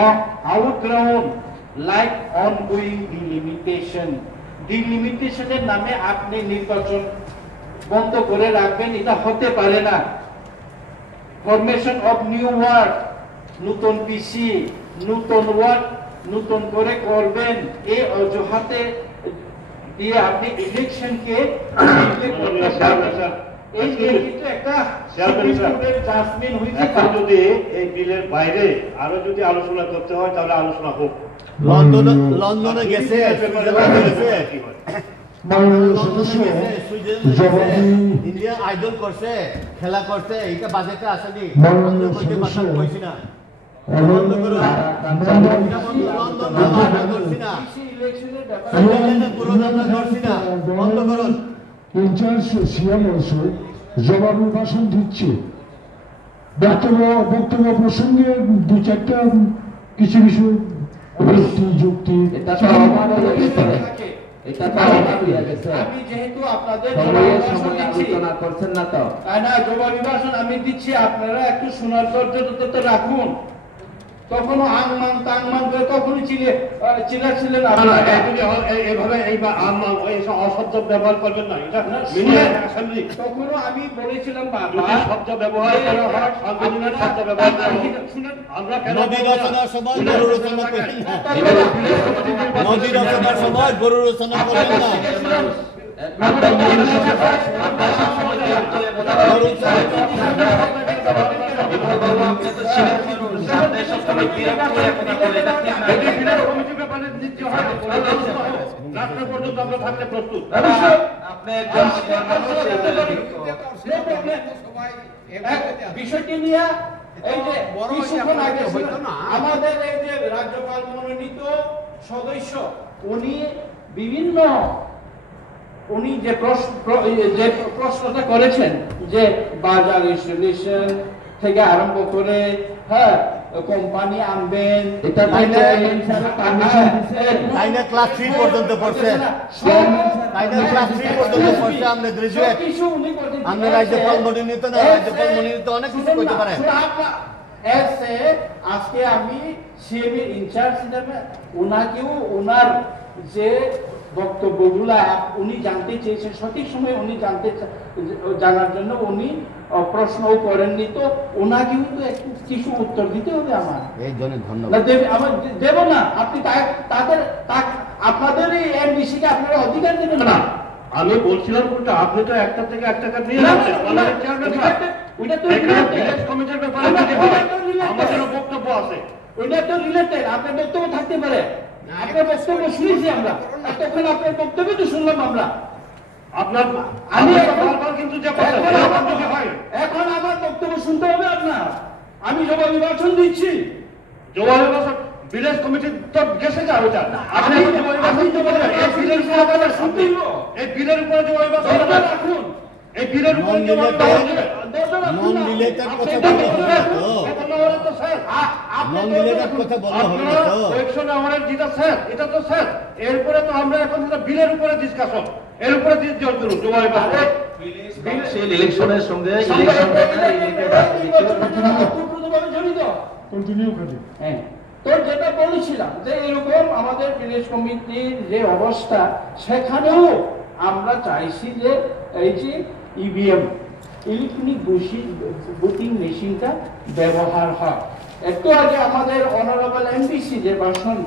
on our ground like ongoing delimitation এর নামে আপনি নির্বাচন বন্ধ করে রাখবেন, এটা হতে পারে না। ফরমেশন অফ নিউ ওয়ার্ড, নতুন পিসি, নতুন ওয়ার্ড নতুন করে করবেন, এই অজুহাতে দিয়ে আপনি ইলেকশনকে এই কিন্তু একটা জাজমেন্ট হয়েছে। যদি এই বিলের বাইরে আরো যদি আলোচনা করতে হয় তাহলে আলোচনা হোক। লন্ডনে গেছে, ইন্ডিয়া আইডল করছে, খেলা করছে, এটা বাজেটে আসেনি। জবাবি ভাষণ দিচ্ছে, বক্তব্য প্রসঙ্গে দু চারটা কিছু যুক্তি আমি যেহেতু আপনাদের করছেন না তো না জবাবি ভাষণ আমি দিচ্ছি, আপনারা একটু শোনার ধৈর্য রাখুন। কখনো আংমান তাংমান করে কখনো চিল্লাচ্ছিলেন এইভাবে অশব্দ ব্যবহার করবেন না। কখনো আমি বলেছিলাম শব্দ ব্যবহার করা হয়, সাংবিধানিক শব্দ ব্যবহার করা হয়। আমরা কেন নদী রচনার সময় গরু রচনা করেন না, নদী রচনার সময় গরু রচনা করেন না। বিষয়টি নিয়ে এই যে আমাদের এই যে রাজ্যপাল মনোনীত সদস্য উনি বিভিন্ন যে প্রশ্নটা করেছেন যে বাজার ইনস্টলেশন থেকে আরম্ভ করে হ্যাঁ কোম্পানি আনবেন, ক্লাস 3 পর্যন্ত পড়ছে, ক্লাস 3 পর্যন্ত পড়ছে। আমরা গ্রাজুয়েট, আমরা রাজ্যপাল মনোনীত না, রাজ্যপাল মনোনীত অনেক কিছু করতে পারে। আজকে আমি সিএবি ইনচার্জ হিসেবে ওনাকেও ওনার যে বক্তব্যগুলা উনি জানতে চেয়েছেন, সঠিক সময় উনি জানার জন্য উনি প্রশ্নও করেননি, তো ওনাকেও তো একটু কিছু উত্তর দিতে হবে আমার। এই জন্য ধন্যবাদ। আমার দেব না, আপনি আপনাদের এই এমডিসি কে আপনারা অধিকার দেবেন না। আমি বলছিলাম কোনটা, আপনি তো একটা থেকে 1 টাকা দিয়ে যাচ্ছেন। আমাদেরও বক্তব্য আছে, ওইটা তো রিলেটেড, আপনার বক্তব্য থাকতে পারে। আপনার বক্তব্য শুনেছি আমরা, তখন আপনার বক্তব্য তো শুনলাম আমরা। আপনার কিন্তু এখন আমার বক্তব্য শুনতে হবে আপনার। আমি জবাবি ভাষণ দিচ্ছি। জবাবি ভাষণ ভিলেজ কমিটি তো গেছে যা ওটা। আপনি এই বিলের উপরে জবাবি ভাষণ রাখুন, এই বিলের উপরে এরপরে তো আমরা এখন বিলের উপরে ডিসকাশন, এর উপরে ইলেকশনের সঙ্গে তো যেটা বলেছিলাম যে এরকম আমাদের ভিলেজ কমিটির যে অবস্থা, সেখানেও আমরা চাইছি যে এই যে ইভিএম ইলেকট্রনিক ভোটিং মেশিনটা ব্যবহার হয়। একটু আগে আমাদের অনারেবল এমপিসি যে ভাষণ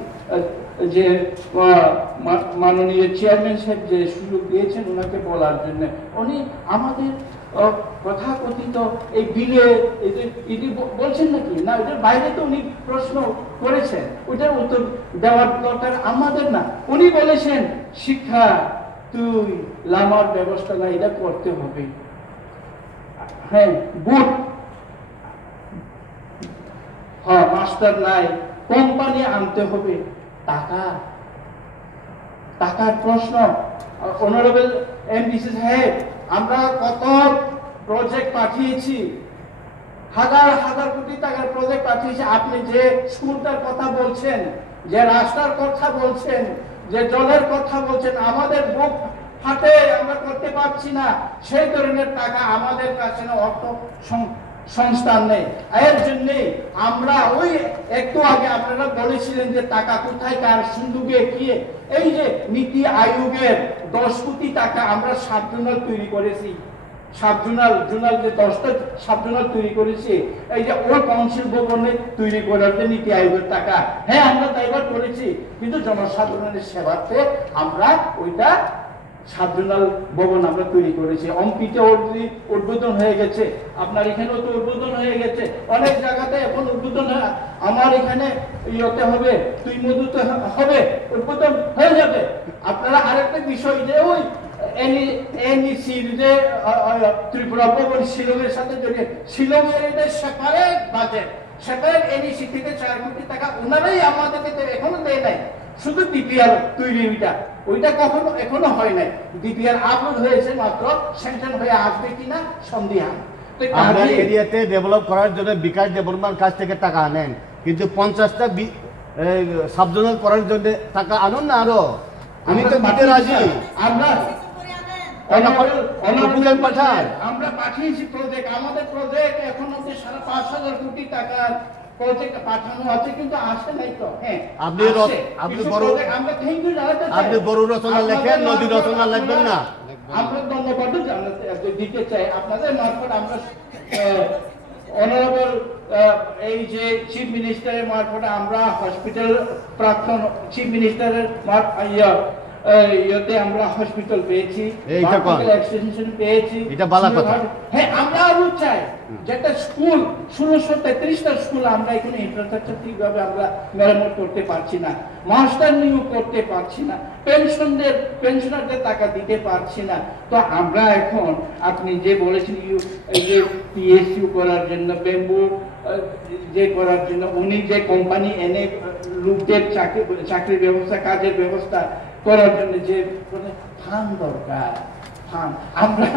যে মাননীয় চেয়ারম্যান সাহেব যে সুযোগ দিয়েছেন ওনাকে বলার জন্য, উনি আমাদের তথাকথিত এই বিলে এটি বলছেন নাকি না, ওটার বাইরে তো উনি প্রশ্ন করেছেন, ওটার উত্তর দেওয়ার দরকার আমাদের না। উনি বলেছেন শিক্ষা তুই লামার ব্যবস্থা না, এটা করতে হবে। হ্যাঁ বুট, হ্যাঁ মাস্টার নাই, কোম্পানি আনতে হবে। টাকার প্রশ্ন। অনারেবল এমডিসি সাহেব, আমরা কত প্রজেক্ট পাঠিয়েছি, হাজার হাজার কোটি টাকার প্রজেক্ট পাঠিয়েছি। আপনি যে স্কুলটার কথা বলছেন, যে রাস্তার কথা বলছেন, যে জলের কথা বলছেন, আমাদের বুক হাতে আমরা করতে পারছি না, সেই ধরনের টাকা আমাদের কাছে না, অর্থ সংস্থান নেই। এর জন্য আমরা ওই একটু আগে আপনারা বলেছিলেন যে টাকা কোথায় কার সিন্ধুকে কি, এই যে নীতি আয়োগের 10 কোটি টাকা আমরা সাবজোনাল তৈরি করেছি, সাবজোনাল যে 10টা সাবজোনাল তৈরি করেছি, এই যে ওই কাউন্সিল ভবনে তৈরি করার যে নীতি আয়োগের টাকা, হ্যাঁ আমরা দায়ভার করেছি, কিন্তু জনসাধারণের সেবাতে আমরা ওইটা সাবজোনাল ভবন আমরা তৈরি করেছি। অম্পিতে উদ্বোধন হয়ে গেছে, আপনার এখানেও তো উদ্বোধন হয়ে গেছে, অনেক জায়গাতে এখন উদ্বোধন আমার এখানে ইয়েতে হবে, তুই মধুতে হবে, উদ্বোধন হয়ে যাবে। আপনারা আরেকটা বিষয় যে ওই এনইসির যে ত্রিপুরা ভবন শিলংয়ের সাথে জড়িয়ে, শিলংয়ের এটা সেপারেট বাজেট, সেপারেট এনইসি থেকে 4 কোটি টাকা ওনারাই আমাদেরকে এখনো দেয় নাই, শুধু ডিপিআর তৈরি ওইটা কখনো এখনো হয় নাই। ডিপিআর আপলোড হয়েছে মাত্র, স্যাংশন হয়ে আসবে কিনা সন্দেহান। আপনার এরিয়াতে ডেভেলপ করার জন্য বিকাশ ডেভেলপমেন্ট কাছ থেকে টাকা আনেন, কিন্তু 50টা সাবজোনাল করার জন্য টাকা আনুন না আরো, আমি তো দিতে রাজি। আমরা পাঠান, আমরা পাঠিয়েছি প্রজেক্ট, আমাদের প্রজেক্ট এখন অব্দি 5,500 কোটি টাকার প্রজেক্ট পাঠানো আছে, কিন্তু আসে নাই তো। হ্যাঁ, আপনি বড় রচনা লেখেন, নদী রচনা লিখবেন না। আমরা ধন্যবাদ দিতে চাই আপনাদের মারফত। আমরা অনারেবল এই যে চিফ মিনিস্টারের মারফত আমরা হসপিটাল, প্রাক্তন চিফ মিনিস্টারের ইয়েতে আমরা হসপিটাল পেয়েছি, এক্সটেনশন পেয়েছি। হ্যাঁ, আমরা আরো চাই যেটা স্কুল 1633টা স্কুল আমরা এখানে ইনফ্রাস্ট্রাকচার ঠিকভাবে আমরা মেরামত করতে পারছি না, মাস্টার নিয়োগ করতে পারছি না, পেনশনারদের টাকা দিতে পারছি না। তো আমরা এখন আপনি যে বলেছেন এই যে পিএসইউ করার জন্য, বেম্বু যে করার জন্য, উনি যে কোম্পানি এনে লোকদের চাকরির ব্যবস্থা, কাজের ব্যবস্থা করার জন্য যে ফান্ড দরকার, আমরা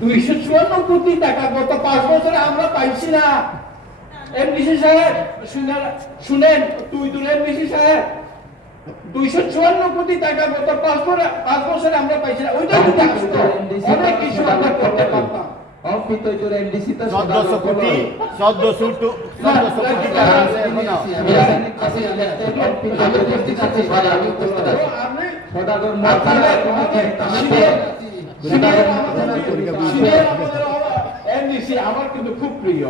254 কোটি টাকা গত 5 বছরে আমরা পাইছি না। এমডিসি সাহেব শুনেন, তুই এমডিসি সাহেব, 254 কোটি টাকা গত 5 বছরে আমরা পাইছি না। ওইটা যদি আসতো অনেক কিছু আমরা করতে পারতাম। অম্পিত জোর এমডিসি তো 1400 কোটি 1400 কোটি টাকা আছে এখনো। আমার কিন্তু খুব প্রিয়,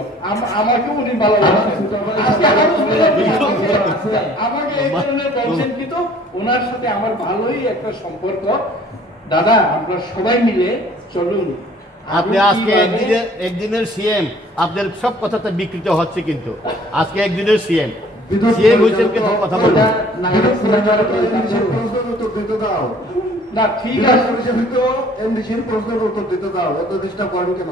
আমাকে উনি ভালো আমাকে এই ধরনের বলছেন, কিন্তু ওনার সাথে আমার ভালোই একটা সম্পর্ক। দাদা, আমরা সবাই মিলে চলুন। আপনি আজকে একদিনের সিএম, আপনার সব কথাটা বিকৃত হচ্ছে, কিন্তু আজকে একদিনের সিএম হয়েছে কথা বলবেন না, ঠিক আছে, এমডিসির প্রশ্নের উত্তর দিতে দাও, এত ডিস্টার্ব করেন কেন?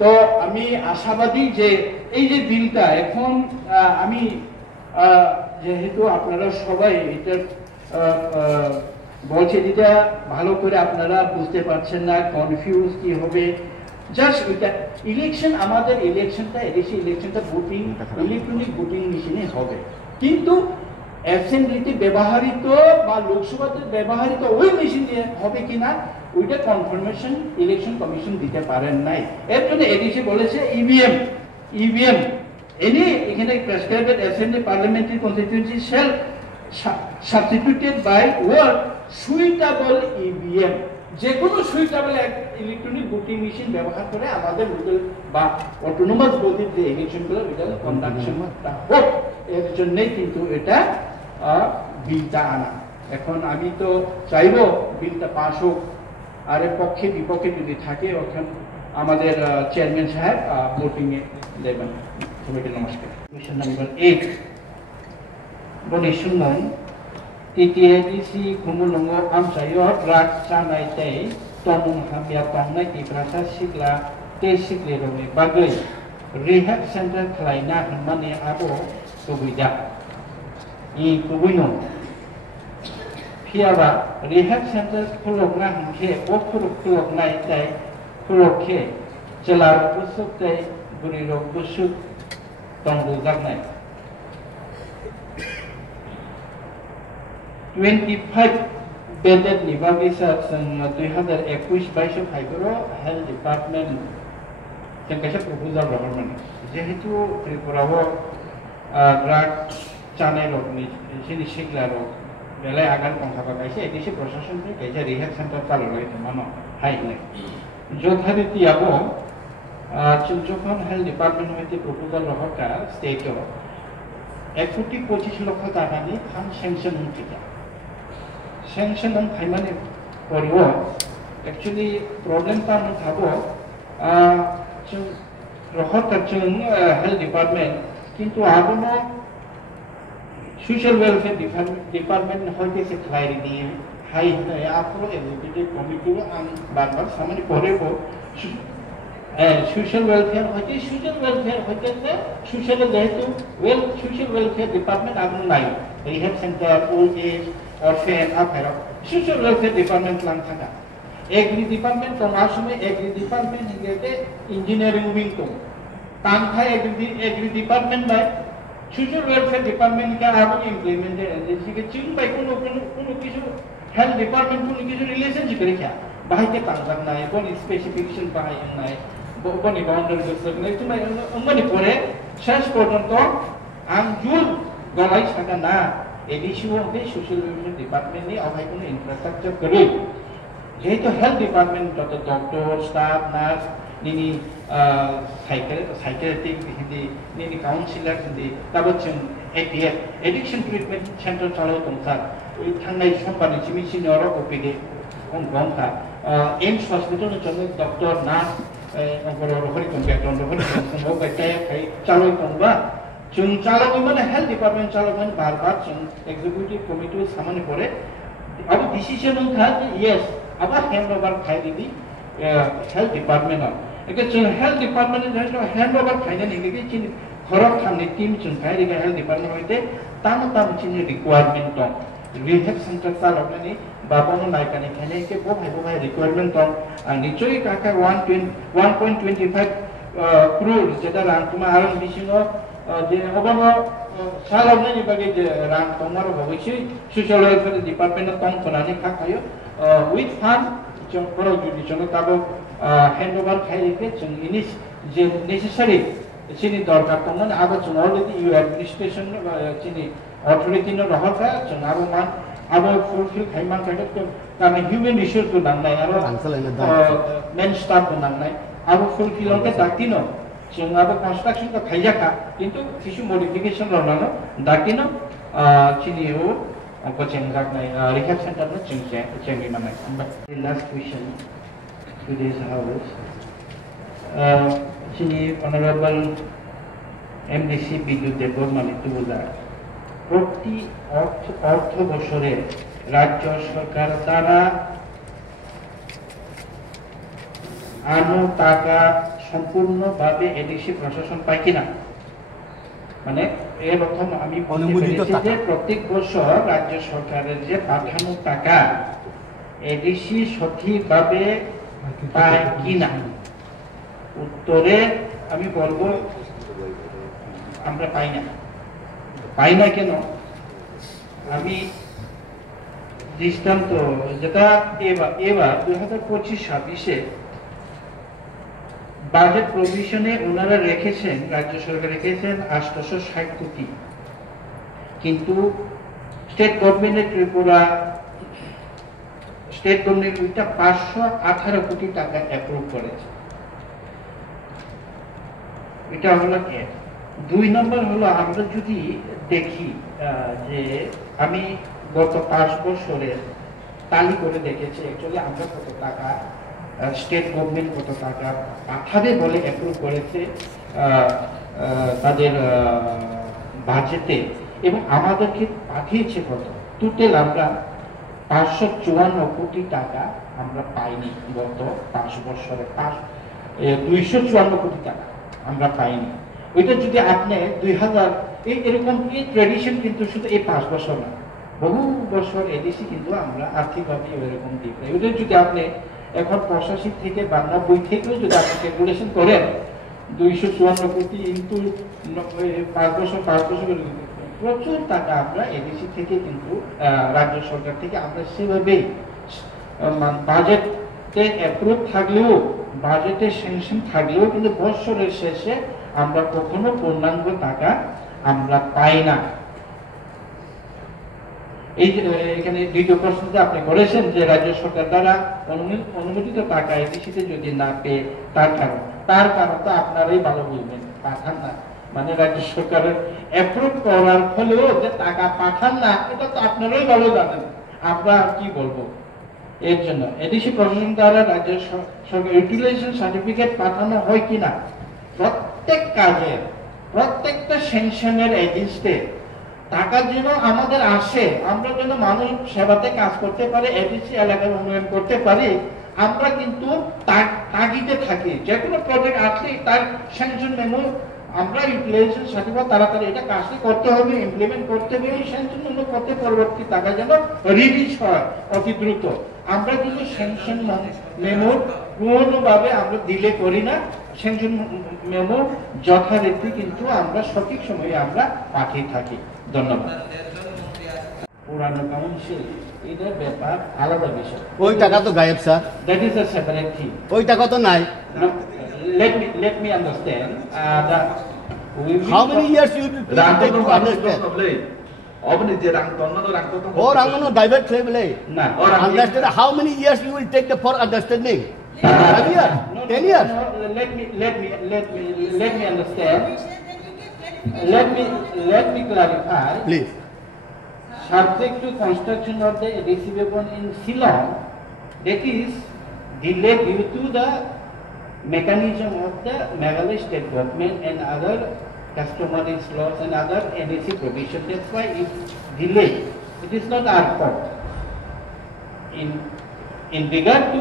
তো আমি আশাবাদী যে এই যে বিলটা এখন আমি যেহেতু আপনারা সবাই এটা বলছে, যেটা ভালো করে আপনারা বুঝতে পারছেন না, কনফিউজ কি হবে, জাস্ট ইলেকশন, আমাদের ইলেকশনটা, এদেশে ইলেকশনটা ভোটিং, ইলেকট্রনিক ভোটিং মেশিনে হবে, কিন্তু অ্যাসেম্বলিতে ব্যবহৃত বা লোকসভাতে ব্যবহৃত ওই মেশিন দিয়ে হবে কিনা ওইটা কনফার্মেশন ইলেকশন কমিশন দিতে পারেন নাই। এর জন্য এডিসি বলেছে ইভিএম এখানে prescribed assembly parliamentary constituency shall substituted by word suitable EVM, যে কোনো সুইটেবল ইলেকট্রনিক ভোটিং মেশিন ব্যবহার করে আমাদের লোকাল বা অটোনোমাস বডির যে ইলেকশনগুলো এটা কন্ডাকশনটা হোক, এর জন্যই কিন্তু এটা বিলটা আনা। এখন আমি তো চাইবো বিলটা পাস হোক, আর এর পক্ষে বিপক্ষে যদি থাকে এখন আমাদের চেয়ারম্যান সাহেব ভোটিংয়ে দেবেন। সবাইকে নমস্কার। কোয়েশ্চন নাম্বার 8 বলে শুনলাম TTADC Kumulungo Amsayo Rak Sanai Tei Tomung Hamia Pangnai di Prasa Sigla Te Siglironi Bagai Rehab Center Klaina Hamani Abo Subida ই কুবুইনো ফিয়াবা রিহ্যাব সেন্টার খুলকনা হিংখে ও খুলকনাই তাই খুলকखे জেলার বুসুকতাই বুড়ি রোগ বুসুক দंबुजागनाय 25 बेडेड नि बागैसा जों 2021-22 फाइबरो हेल्थ डिपार्टमेंट जों कैसे प्रपोजल हरमोन जेहेतु त्रिपुराव ड्राग जानाय रोगनि जिनि सिगला रोग बेलाय आगान पंखाबा कैसे एडिसि प्रशासन से कैसे रिहैब सेंटर चालू रही मानो हाइने যথারীতিयाबो যখন হেলথ ডিপার্টমেন্ট হইতে প্রপোজাল রহকা স্টেটও 1,25 লক্ষ টাকানি ফান্ড স্যাংশন হইছে স্যাংশন খাইমানে পরিও एक्चुअली प्रॉब्लम ता न थाबो जों रहता जों हेल्थ डिपार्टमेंट किंतु आगोनो सोशल वेलफेयर डिपार्टमेंट हइते से खाइरि दी हाई है आपरो एग्जीक्यूटिव कमिटी आं बार-बार सामने परेबो सोशल वेलफेयर होते सोशल जेहेतु सोशल वेलफेयर डिपार्टमेंट आगुन नाय rehab centre old age orphan आफेर सोशल वेलफेयर डिपार्टमेंट लां थाका एग्री डिपार्टमेंट तो आसमे एग्री डिपार्टमेंट हिंगेते इंजीनियरिंग विंग तो तांखा agri department by social welfare department का आगुन इम्प्लीमेंट जैसे कि चिंग बाय कोनो किछु हेल्थ डिपार्टमेंट को किछु रिलेशनशिप रेखा बाहायते तांजानाय कोन स्पेसिफिकेशन बाहायनाय बनि बाउंडारी गोसोगनाय तुमाय उमनि परे सार्च पर्यन्त आं जुल गलाय सागा ना एडिसिओ बे सोशल वेलफेयर डिपार्टमेंट नि आवहाय कोन इंफ्रास्ट्राक्चर करे जेहेतु हेल्थ डिपार्टमेंट तो डॉक्टर स्टाफ नर्स निनि साइकियाट्रिक हिंदी निनि काउंसिलर हिंदी तब जों एटीएफ एडिक्शन ट्रीटमेंट सेंटर चालू दंसार थांनाय समबारनि सिमिसिनर ओपीडी गंखा एम्स हॉस्पिटल जों डॉक्टर नर्स रोहरी कम्पिउटर रोहरी संबो बैठाय चालू दंबा जों चालू माने हेल्थ डिपार्टमेंट चालू माने बार-बार जों एग्जीक्यूटिव कमिटी सामने पड़े अब डिसीजन था यस अब हैंडओवर खाइदि हेल्थ डिपार्टमेंट एके जों हेल्थ डिपार्टमेंट हैंडओवर खाइने निगे चिन खरक थांनि टीम जों खाइदि हेल्थ डिपार्टमेंट होइते ताम चिन रिक्वायरमेंट दं रिहैब सेंटर चालकनानि बाबनो नायकानि खाने के बहाय रिक्वायरमेंट दं निचय काका 1.25 crore जेदा रां तुमा आरो बिसिनो जे अबानो चालकनानि बागे जे रां तमारो भविष्य सोशल वेलफेयर डिपार्टमेंट तंग फनानि खाखायो विथ फंड जों फरो जुडिशन ताबो हैंडओवर खाइके जों इनिस जे नेसेसरी चिनि दरकार तमन आबो जों already you administration Chini authority न रहका जों आबो मान आबो फुलफिल खाइमान काटे तामे ह्यूमन रिसोर्स को नांनाय आरो मेन स्टाफ को नांनाय आबो फुलफिल के दाकिनो जों आबो कंस्ट्रक्शन को खाइजाका किंतु किछु मॉडिफिकेशन रहनानो दाकिनो चिनियो को चेंगाकनाय रिहैब सेंटर न चेंगि मानाय last question to this house चिनि ऑनरेबल एमडीसी विद्युत देवबर्मा तुबुजा प्रति अर्थ बछरे राज्य सरकार द्वारा आनो टाका सम्पूर्ण भावे एडिसि प्रशासन पाय किना माने এই রকম আমি অনুমোদিত যে প্রত্যেক বছর রাজ্য সরকারের যে পাঠানো টাকা এডিসি সঠিকভাবে পায় কিনা উত্তরে আমি বলবো আমরা পাই না কেন আমি দৃষ্টান্ত যেটা এবার 2025-26 বাজেট প্রভিশনে ওনারা রেখেছেন রাজ্য সরকার রেখেছেন 860 কোটি কিন্তু স্টেট গভর্নমেন্টের ত্রিপুরা স্টেট গভর্নমেন্ট ওইটা 518 কোটি টাকা অ্যাপ্রুভ করেছে এটা হলো এক দুই নম্বর হলো আমরা যদি দেখি যে আমি গত 5 বছরের তালি করে দেখেছি অ্যাকচুয়ালি আমরা কত টাকা স্টেট গভর্নমেন্ট কত টাকা পাঠাবে বলে অ্যাপ্রুভ করেছে তাদের বাজেটে এবং আমাদেরকে পাঠিয়েছে কত টোটাল আমরা 554 কোটি টাকা আমরা পাইনি গত 5 বছরে 254 কোটি টাকা আমরা পাইনি ওইটা যদি আপনি এরকম কি ট্র্যাডিশন কিন্তু শুধু এই 5 বছর না, বহু বছর এডিসি কিন্তু আমরা আর্থিকভাবে এরকম দিই। ওদের যদি আপনি এখন 85 থেকে 92 থেকেও যদি আপনি ক্যালকুলেশন করেন 254 কোটি ইন্টু 5 বছর প্রচুর টাকা আমরা এডিসি থেকে কিন্তু রাজ্য সরকার থেকে আমরা সেভাবেই বাজেটে অ্যাপ্রুভ থাকলেও, বাজেটে স্যাংশন থাকলেও কিন্তু বছরের শেষে আমরা কখনো পূর্ণাঙ্গ টাকা আমরা পাই না। এই এখানে দ্বিতীয় প্রশ্নটা আপনি করেছেন যে রাজ্য সরকার দ্বারা অনুমোদিত টাকা এডিসিতে যদি না পেয়ে তার কারণ তো আপনারাই ভালো বলবেন, পাঠান না, মানে রাজ্য সরকারের অ্যাপ্রুভ করার ফলেও যে টাকা পাঠান না, এটা তো আপনারাই ভালো জানেন, আমরা কি বলবো। এর জন্য এডিসি প্রশাসন দ্বারা রাজ্য সরকার ইউটিলাইজেশন সার্টিফিকেট পাঠানো হয় কিনা, প্রত্যেক কাজের প্রত্যেকটা স্যাংশনের এগেইনস্টে টাকা যেন আমাদের আসে, আমরা যেন মানুষ সেবাতে কাজ করতে পারি, এডিসি এলাকার উন্নয়ন করতে পারি, আমরা কিন্তু তাগিদে থাকি। যে কোনো প্রজেক্ট আসলে তার স্যাংশন মেমো আমরা ইউটিলাইজেশন সার্টিফিকেট তাড়াতাড়ি এটা কাজটি করতে হবে, ইমপ্লিমেন্ট করতে হবে, এই স্যাংশন মেমো করতে পরবর্তী টাকা যেন রিলিজ হয় অতি দ্রুত। আমরা কিন্তু স্যাংশন মেমো পূর্ণভাবে আমরা ডিলে করি না, স্যাংশন মেমো যথারীতি কিন্তু আমরা সঠিক সময়ে আমরা পাঠিয়ে থাকি। ধন্যবাদ। পুরানো কাউন্সিল এটার ব্যাপার আলাদা বিষয়, ওই টাকা তো গায়েব sir, that is a separate thing. ওই টাকা তো নাই। Let me understand that how many years you take to understand? Obni je rang tonno rang to or rangono divert level na understand how many years you will take for understanding? 5 years, 10 years. Let me understand. Let me clarify. Please. Subject to construction of the receivable in Shillong, that is delayed due to the mechanism of the Meghalaya state government and other customary laws and other NAC provision. That's why it's delayed. It is not our fault. In regard to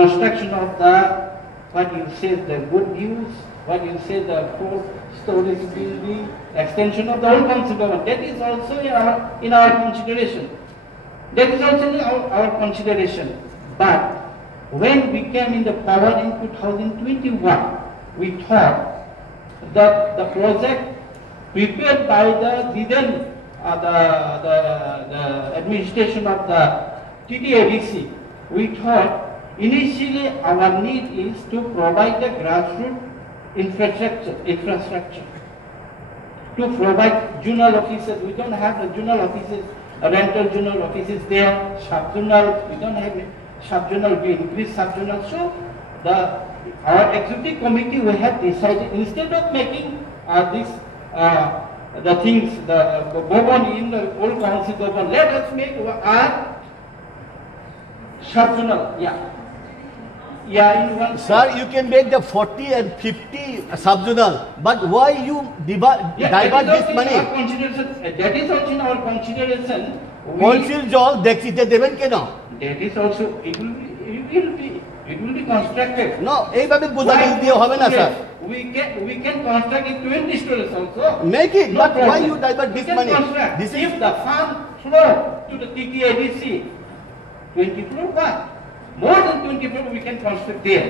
construction of the, what you say, the good news, what you say, the 4 stories building, extension of the whole council government, that is also in our consideration. That is also in our consideration. But when we came in the power in 2021, we thought that the project prepared by the administration of the TDADC, we thought initially our need is to provide the grassroots infrastructure, to provide journal offices. We don't have the journal offices, rental journal offices there, sub-journal, we don't have sub-journal, we increase sub-journal. So our executive committee, we have decided, instead of making the things, the government in the old council government, let us make our sub-journal, in one. Sir, you can make the 40 and 50 sub-journal, but why you divert this money? That is also in our consideration. Council জল দেখতে দেবেন কেন? That is also, it will be constructed. No, এইভাবে বুঝাই দিয়ে হবে না sir. We can construct it 20 stories also. Make it, no but problem. why you divert this money? This is the fund flow to the TTADC. 20 floor, what? More than 20 floor we can construct there.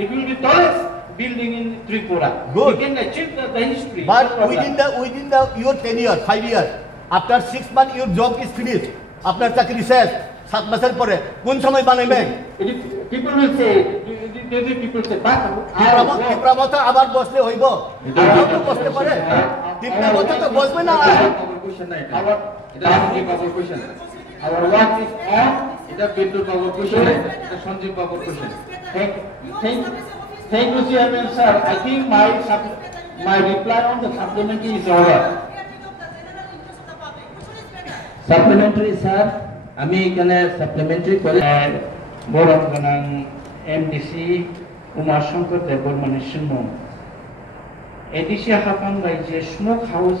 It will be tallest building in Tripura. Good. We can achieve the history. But no within your tenure, 5 years, after 6 months your job is finished. আপনার চাকরি শেষ, 7 মাসের পরে কোন সময় বানাবেন? People will say, তীব্রামতা আবার বসলে হইব? আবার তো বসতে পারে। তীব্রামতা তো বসবে না। Our work is on. এটা বিদ্যুৎ বাবুর কোশ্চেন, এটা সঞ্জীব বাবুর question. Thank you, Chairman sir. I think my reply on the supplementary is over. Supplementary sir, আমি এখানে সাপ্লিমেন্টারি করে বরংগানাং MDC উমাশঙ্কর দেববর্মনের সিংহ এডিসি হাফান রাইজে স্মোক হাউস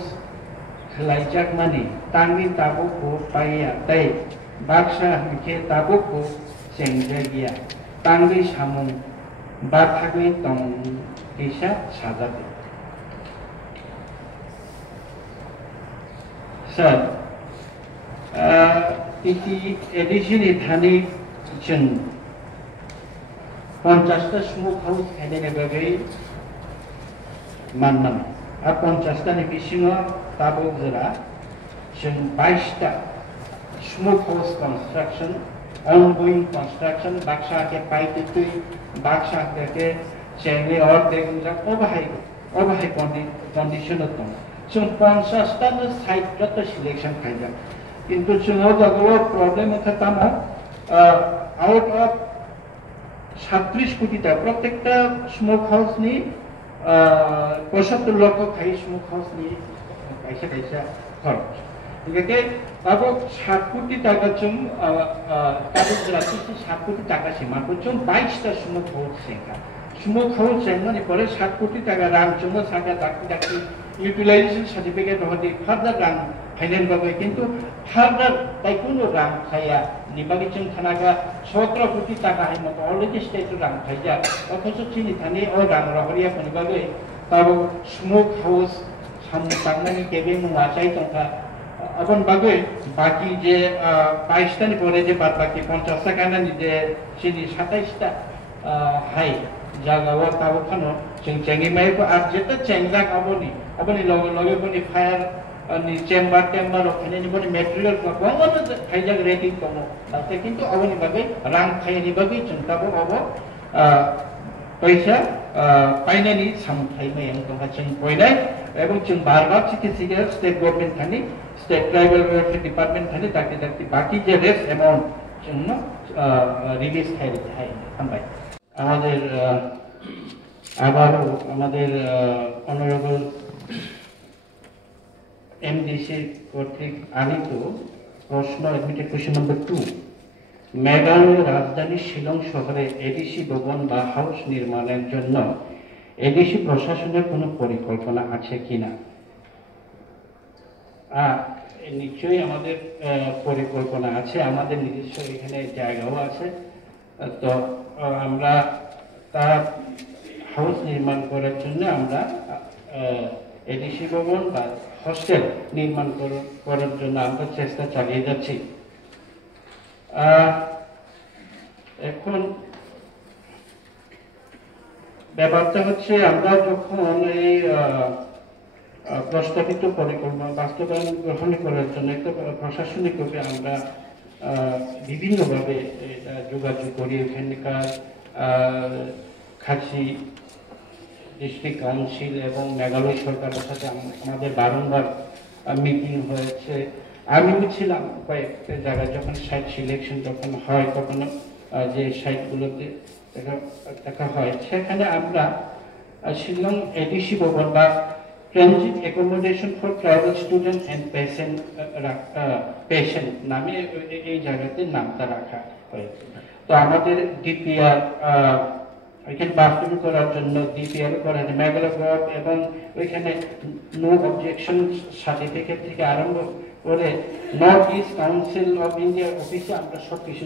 খালাইজাক মানি তাंगनि ताबुखौ पाइया ताई बाक्सा हांखे ताबुखौ सेंजागिया तांगनि सामुं बाथागै तं किसा साजादे Sir, এটি এডিশন এখানে जों 50টা स्मोक हाउस खायनाय बागै माननाय आरो 50टानि बिसिङाव दाबो जोरा जों 22टा smoke house construction ongoing construction बाक्सा के पाइते तुई बाक्सा के चेंगे और देगुंजा ओबाहाय कंडीशन दं जों 50टानि साइटखौ सिलेक्शन खायजा किन्तु जोङो जागोआव प्रब्लेम खातामा आउट ऑफ 37 कोटी टाका प्रत्येकटा स्मोक हाउस नि 75 लाख खाई स्मोक हाउस नि कैसा खर्च ठीक है अब 60 कोटी टाका जों काबो जराति 60 कोटी टाका से माको जों 22 टा स्मोक हाउस सेंगा स्मोक हाउस सेंगानि परे 60 कोटी टाका रां जों सागा दाखि यूटिलाइजेशन सर्टिफिकेट होदि फर्दर रां फाइनेंस बागै किन्तु फर्दर ताइकुनो रां खाया निबागै जों थानागा 17 कोटी टाका है मत अलरेडी स्टेट रां खाया अथच चिनि थाने ओ रां रहरिया पनिबागै ताबो स्मोक हाउस सामने केबे मुवा चाइ तंका अपन बागै बाकी जे 22 टानि परे जे बाद बाकी 50 टाकानि जे चिनि 27 टा हाई जागावा ताबो खानो जों चेंगि माइको आर जेता चेंगा काबोनि अपनी लगे पनि फायर अनि चेम्बर टेम्बर खाने पनि मटेरियल को गवन खाइजा रेटिङ कोनो ताते किन्तु अवनि बागै रां खाइनि बागै चिन्ताबो अब पैसा पाइनानि सामथाइमै दंहा जों बयनाय एवं जों बार-बार सिकिसिगे स्टेट गभर्नमेन्ट थानि स्टेट ट्राइबल वेलफेयर डिपार्टमेन्ट थानि दाखि बाकी जे रेस्ट अमाउन्ट जोंनो रिलिज खाइ हामबाय আমাদের অনারেবল এমডিসি কর্তৃক আনিত প্রশ্ন এডমিটেড কোয়েশ্চন নাম্বার 2 মেঘালয়ের রাজধানী শিলং শহরে এডিসি ভবন বা হাউস নির্মাণের জন্য এডিসি প্রশাসনের কোনো পরিকল্পনা আছে কিনা নিশ্চয়ই আমাদের পরিকল্পনা আছে আমাদের নিজস্ব এখানে জায়গাও আছে তো আমরা তার হাউস নির্মাণ করার জন্য আমরা এডিসি ভবন বা হস্টেল নির্মাণ করার জন্য আমরা চেষ্টা চালিয়ে যাচ্ছি এখন ব্যাপারটা হচ্ছে আমরা যখন এই প্রস্তাবিত পরিকল্পনা বাস্তবায়ন গ্রহণ করার জন্য একটা প্রশাসনিকভাবে আমরা বিভিন্নভাবে এটা যোগাযোগ করি এখানকার খাসি ডিস্ট্রিক্ট কাউন্সিল এবং মেঘালয় সরকারের সাথে আমাদের বারংবার মিটিং হয়েছে আমিও ছিলাম কয়েকটা জায়গায় যখন সাইট সিলেকশন যখন হয় তখন যে সাইটগুলোতে দেখা হয় সেখানে আমরা শিলং এডিসি ভবন বা transit accommodation for tribal student and patient নামে এই জায়গাতে নামটা রাখা হয়েছে তো আমাদের ডিপিআর এখানে বাস্তবায়ন করার জন্য ডিপিআর করেন মেঘালয় বোর্ড এবং ওইখানে নো অবজেকশন সার্টিফিকেট থেকে আরম্ভ করে north east council of India অফিসে আমরা সব কিছু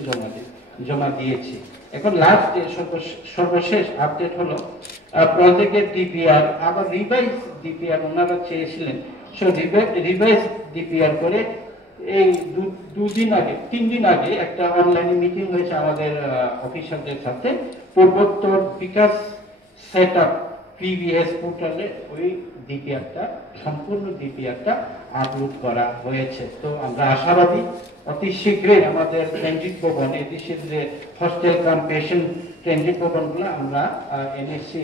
জমা দিয়েছি এখন লাস্ট সর্বশেষ আপডেট হলো প্রজেক্টের ডিপিআর আবার রিভাইজ ডিপিআর ওনারা চেয়েছিলেন সো রিভাইজ ডিপিআর করে এই 3 দিন আগে একটা অনলাইনে মিটিং হয়েছে আমাদের অফিসারদের সাথে পূর্বোত্তর বিকাশ সেটআপ পিবিএস পোর্টালে ওই ডিপিআরটা সম্পূর্ণ ডিপিআরটা আপলোড করা হয়েছে তো আমরা আশাবাদী অতি শীঘ্রই আমাদের ট্রানজিট ভবন এদেশের যে হস্টেল কাম পেশেন্ট ট্রানজিট ভবনগুলো আমরা এনএসসি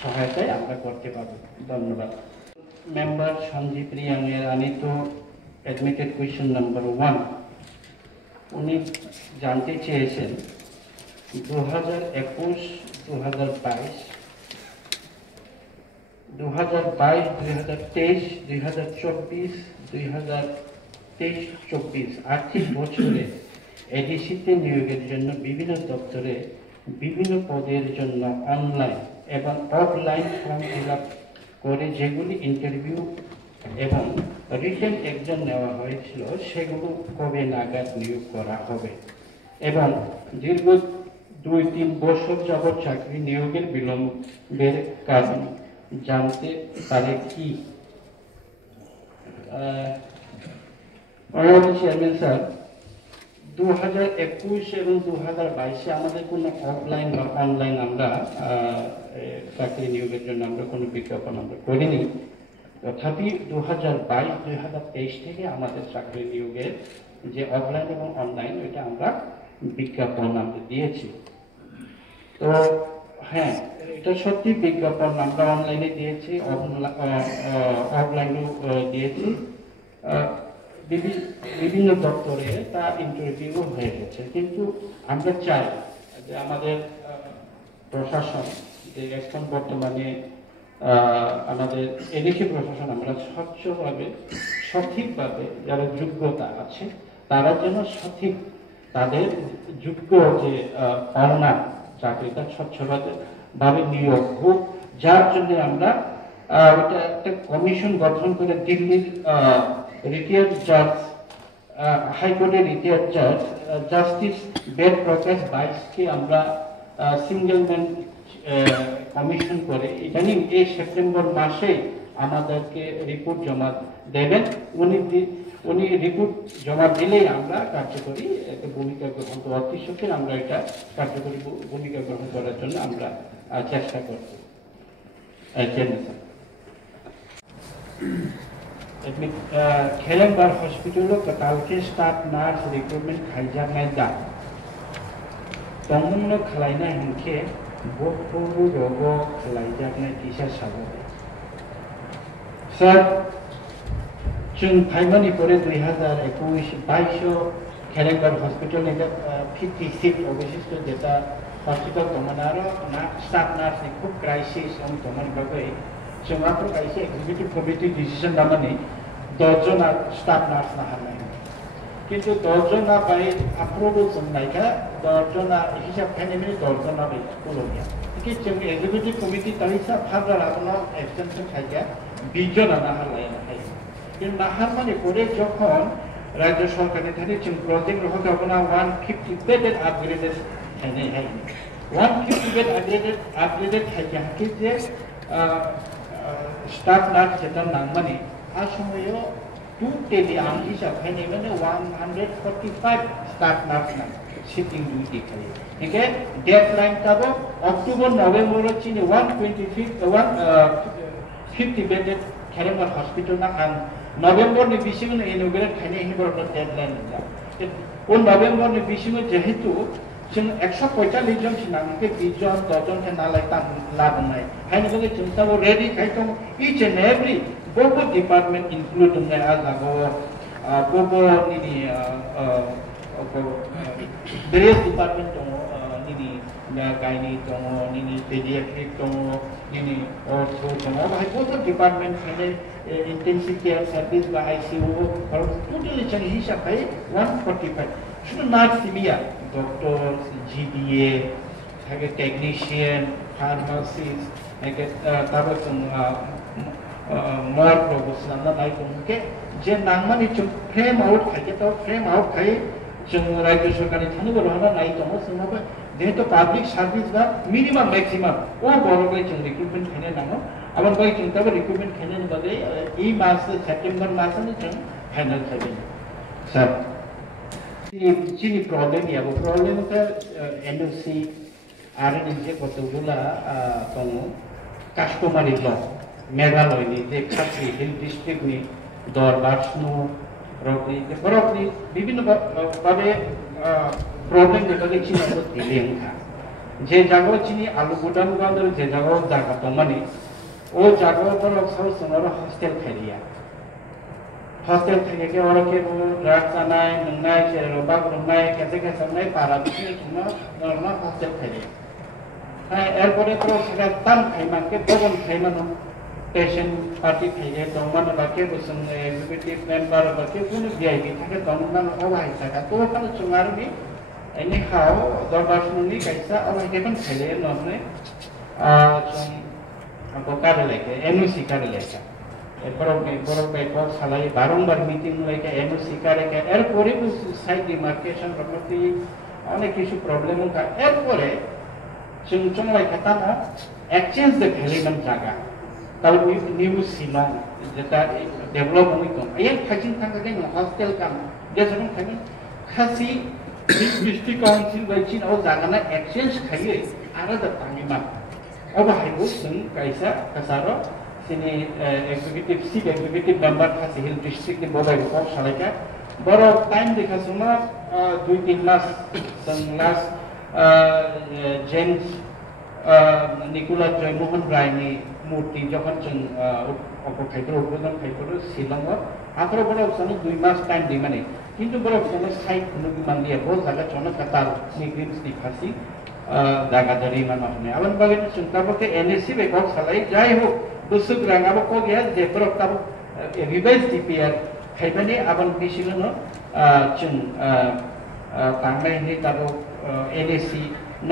সহায়তায় আমরা করতে পারবো ধন্যবাদ মেম্বার সঞ্জীব রিয়াংয়ের আনিত এডমিটেড কোয়েশ্চন নাম্বার 1 উনি জানতে চেয়েছেন 2021 2022 2023 2024 2023-24 আর্থিক বছরে এডিসিতে নিয়োগের জন্য বিভিন্ন দপ্তরে বিভিন্ন পদের জন্য অনলাইন এবং অফলাইন ফর্ম ফিল আপ করে যেগুলি ইন্টারভিউ এবং রিটেন এক্সাম নেওয়া হয়েছিল সেগুলো কবে নাগাদ নিয়োগ করা হবে এবং দীর্ঘ 2-3 বছর যাবৎ চাকরি নিয়োগের বিলম্বের কারণ জানতে পারে কি অনারেবল চেয়ারম্যান স্যার, 2021 এবং 2022 আমাদের কোনো অফলাইন বা অনলাইন আমরা চাকরি নিয়োগের জন্য আমরা কোনো বিজ্ঞাপন আমরা করিনি। তথাপি 2022-2023 থেকে আমাদের চাকরি নিয়োগের যে অফলাইন এবং অনলাইন ওইটা আমরা বিজ্ঞাপন আমরা দিয়েছি। তো হ্যাঁ, এটা সত্যি বিজ্ঞাপন আমরা অনলাইনে দিয়েছি, অফলাইনেও দিয়েছি। বিভিন্ন দপ্তরে তা ইন্টারভিউ হয়ে গেছে, কিন্তু আমরা চাই যে আমাদের প্রশাসন যে এখন বর্তমানে আমাদের এদেশে প্রশাসন আমরা স্বচ্ছভাবে সঠিকভাবে যারা যোগ্যতা আছে তারা যেন সঠিক তাদের যোগ্য যে পাওনা চাকরিটা স্বচ্ছভাবে নিয়োগ হোক, যার জন্য আমরা ওটা একটা কমিশন গঠন করে দিল্লির রিটায়ার্ড জাজ, হাইকোর্টের রিটায়ার্ড জাজ জাস্টিস বেদ প্রকাশ বাইশকে আমরা সিঙ্গেল ম্যান কমিশন করে ইদানিং এই সেপ্টেম্বর মাসে আমাদেরকে রিপোর্ট জমা দেবেন। উনি রিপোর্ট জমা দিলেই আমরা কার্যকরী একটা ভূমিকা গ্রহণ করব, অতি সত্ত্বে আমরা এটা কার্যকরী ভূমিকা গ্রহণ করার জন্য আমরা চেষ্টা করব। खेलेंबार हॉस्पिटल कालके स्टाफ नार्स रिक्रुटमेंट खाइजानाय दा तंगमनो खालायनाय हंखे बखौबो रगो खालायजानाय टीचार साबो सर जों फाइमानि परे 2021-22 खेलेंबार हॉस्पिटल ने 56 अवशिष्ट जेटा हॉस्पिटल तमनारो ना स्टाफ नार्स ने खूब क्राइसिस हम तमन बागै जोंहाथ' खायसे एग्जिकिउटिभ कमिटि डिसिजन लानानै 10 जना स्टाफ नार्स नाहारनाय, किन्तु 10 जना बाय अप्रुवल जोंनायखा 10 जना हिसाब खालामनानै 10 जना बाय स्कुलनिया कि जों एग्जिकिउटिभ कमिटि तारिसा फाग्रा लाबोना एक्सटेनसन खायगा 20 जना नाहारलायनो हायो। কিন্তু নাহারমানি পরে যখন রাজ্য সরকারের থেকে जों প্রজেক্ট রহক আপনা 150 বেডেড আপগ্রেডেড थायनाय हायो 150 बेड अपग्रेडेड थायगा कि जे स्टाफ नार्स जेटा नांगमानि आ समायाव टोटली आं हिसाब खालामनाय माने 145 स्टाफ नार्स नां सिटिं डिउटि खायो। Okay deadline Tabo October November चिनि 150 बेडेड खेलेंबार हॉस्पिटल ना आं नवेम्बर नि बिसिम इनॉग्रेट खायनाय हिबर डेडलाइन जा ओ नवेम्बर नि बिसिम जेहेतु जों 145 जन सिनांगके 20 जन 10 जन के नालाय ता लाबनाय हायनो बगे जों ताबो रेडी खायथं ईच एंड एवरी बोबो डिपार्टमेंट इंक्लूड होनाय आजागो बोबो निनि वेरियस डिपार्टमेंट दङ निनि गायनि दङ निनि पेडियाट्रिक दङ निनि ऑर्थो दङ बाहाय बोबो डिपार्टमेंट खायनाय इंटेंसिव केयर सर्विस बा आईसीयू टोटली जों हिसाब खाय 145 शुद्ध नार्स सिबिया डॉक्टर जीडीए थागे टेक्नीशियन फार्मासिस्ट थागे ताबो जों मर प्रोफेसनल ना बाय दंके जे नांगमानि जों फ्रेम आउट खायके तो फ्रेम आउट खाय जों राज्य सरकारनि थानोबो रहना नाय दङ जोंनाबो जेहेतु पब्लिक सर्विस बा मिनिमाम मैक्सिमाम ओ बरगै जों रिक्रुटमेंट खायनो नांगौ आबार बाय जों ताबो रिक्रुटमेंट खायनो बागै ई मास सेप्टेम्बर मासनि जों फाइनल खायगोन sir Sini problem ya, problem itu NOC ada di sini kotugula tong customary law, Meghalaya ni, Dekhatri Hill District ni, Dorbarsnu, Rokni, Rokni, বিভিন্ন ভাবে problem দেখা দেখছি আমরা দিলেঙ্কা যে জায়গা চিনি আলু গুদাম গান্দর যে জায়গা জায়গা তমানি ও জায়গা পর সব সোনার হস্টেল খাইয়া हॉस्टल থেকে কে ওরকে ড্রাগস আনাই নংনাই চেরবা নংনাই কেতে কে সামনে পারা বিনি কিনো নরমাল হস্টেল খাই হ্যাঁ এরপরে তো সেটা তাম খাইমানকে বগন খাইমানো পেশেন্ট পার্টি খাইয়ে দমান বাকে বসন এক্সিকিউটিভ মেম্বার বাকে কোন ভিআইপি থাকে দমান অবাই থাকা তো ওখানে চুমারবি এনি খাও দরবাসনুনি কাইসা অবাই কেবন খাইলে ননে বকারে লেখে এনওসি কারে লেখা এরপর সালাই বারংবার মিটিং লাইকে এনওসি কারে এরপরে সাইড ডিমার্কেশন প্রপার্টি অনেক কিছু প্রবলেম কা এরপরে जों लाइक ताना एक्सचेंज द भेलिमन जागा তারপর নিউ শিলং যেটা ডেভেলপ হইতো এই খাইছিন থাকা হস্টেল কাম যেরকম থাকেন খাসি ডিস্ট্রিক্ট काउंसिल बायदिसिन ও জাগাना एक्सचेंज खायो आलादा ताङिमा अबहायबो जों कायसा कासारो सिनि एक्जिक्यूटिव चिफ एक्जिक्यूटिव मेंबर खासि हिल डिस्ट्रिक्ट बबाय कप सालायका बरो टाइम देखासुमा 2-3 मास जों लास्ट जेम्स निकोला जयमोहन रायनि मूर्ति जखन जों अकखायतो उद्बोधन खायतो शिलंआव आफरो बरो जों 2 मास टाइम दि माने किन्तु बरो जों साइट नुगि मानलिया बो जागा चोना कतार निग्रिम्स नि फासि जागा दरि मानने आवन बागे जों ताबके एनएससी बेकअप सालाय जाय हो बुसुक रांगाबो को गया जे बरो ताब रिवाइज डीपीआर खायबानि आवन बिसिनो जों तांनाय नि ताबो एनएससी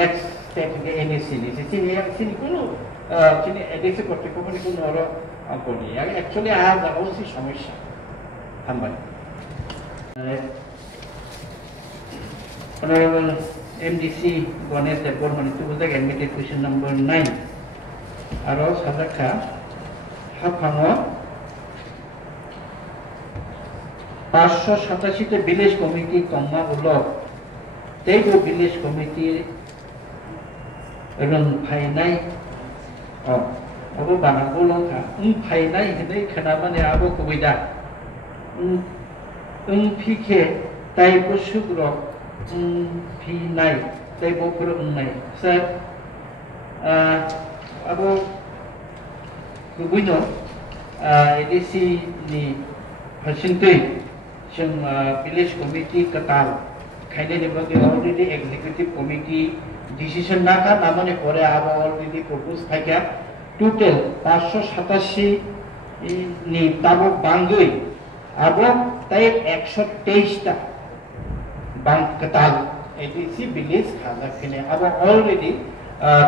नेक्स्ट स्टेप के एनएससी नि सिनि कुनु सिनि एडिक्स करते को कुनु और कोनी एक्चुअली आ जागाव सि समस्या हामबाय Honorable MDC Ganesh Deborman itu budak admitted question number 9. Aros hadaka hapango 587 তে ভিলেজ কমিটি কম্মা উলো তেইগো ভিলেজ কমিটি রন ফাইনাই अबो बानांगौ लंखा फायनाय होननाय खोनाबानो आबो कुबैदा फिखे ताइबो सुग्र फिनाय ताइबो फोरोंनाय सर आबो कुबैनो एडिसि नि फारसेंथै जों भिलेज कमिटि कताल खायनायनि बागै अलरेडि एक्जिक्यूटिव कमिटि डिसिजन नाका नामाने परे आबो अलरेडि प्रपोज फायका टोटल 587 नि ताबो बांगै आबो ताइ 123 टा बांग कताल एडिसि भिलेज खाजा फिने आबो अलरेडि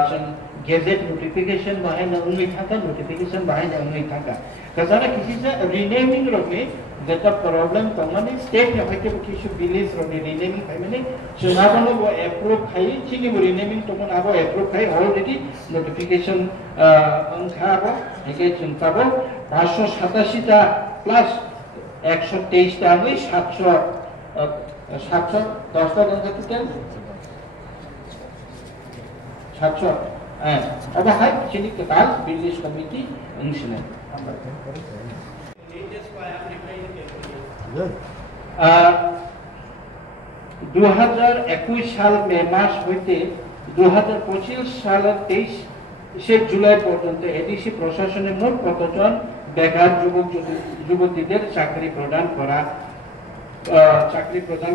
जों गेजेट नोटिफिकेशन बाहायनो उन्नै थाका नोटिफिकेशन बाहायनो उन्नै थाका कजाना किसिजा रिनेमिंग रकमे जेटा प्रॉब्लम तमाने स्टेट ने होइते किसु भिलेज रकमे रिनेमिंग फाइमाने जोनाबनो बो एप्रूव खाइ चिनि बो रिनेमिंग तमन आबो एप्रूव खाइ अलरेडि नोटिफिकेशन अंखाबो एके जोंताबो 587 टा प्लस 123 टा नै 710 टा दंखातिते 700 अब हाय चिनि कताल भिलेज कमिटी अंशने 2021 साल मे मास হইতে 2025 সালের 23 জুলাই পর্যন্ত এডিসি প্রশাসনে মোট কতজন বেকার যুবতীদের চাকরি প্রদান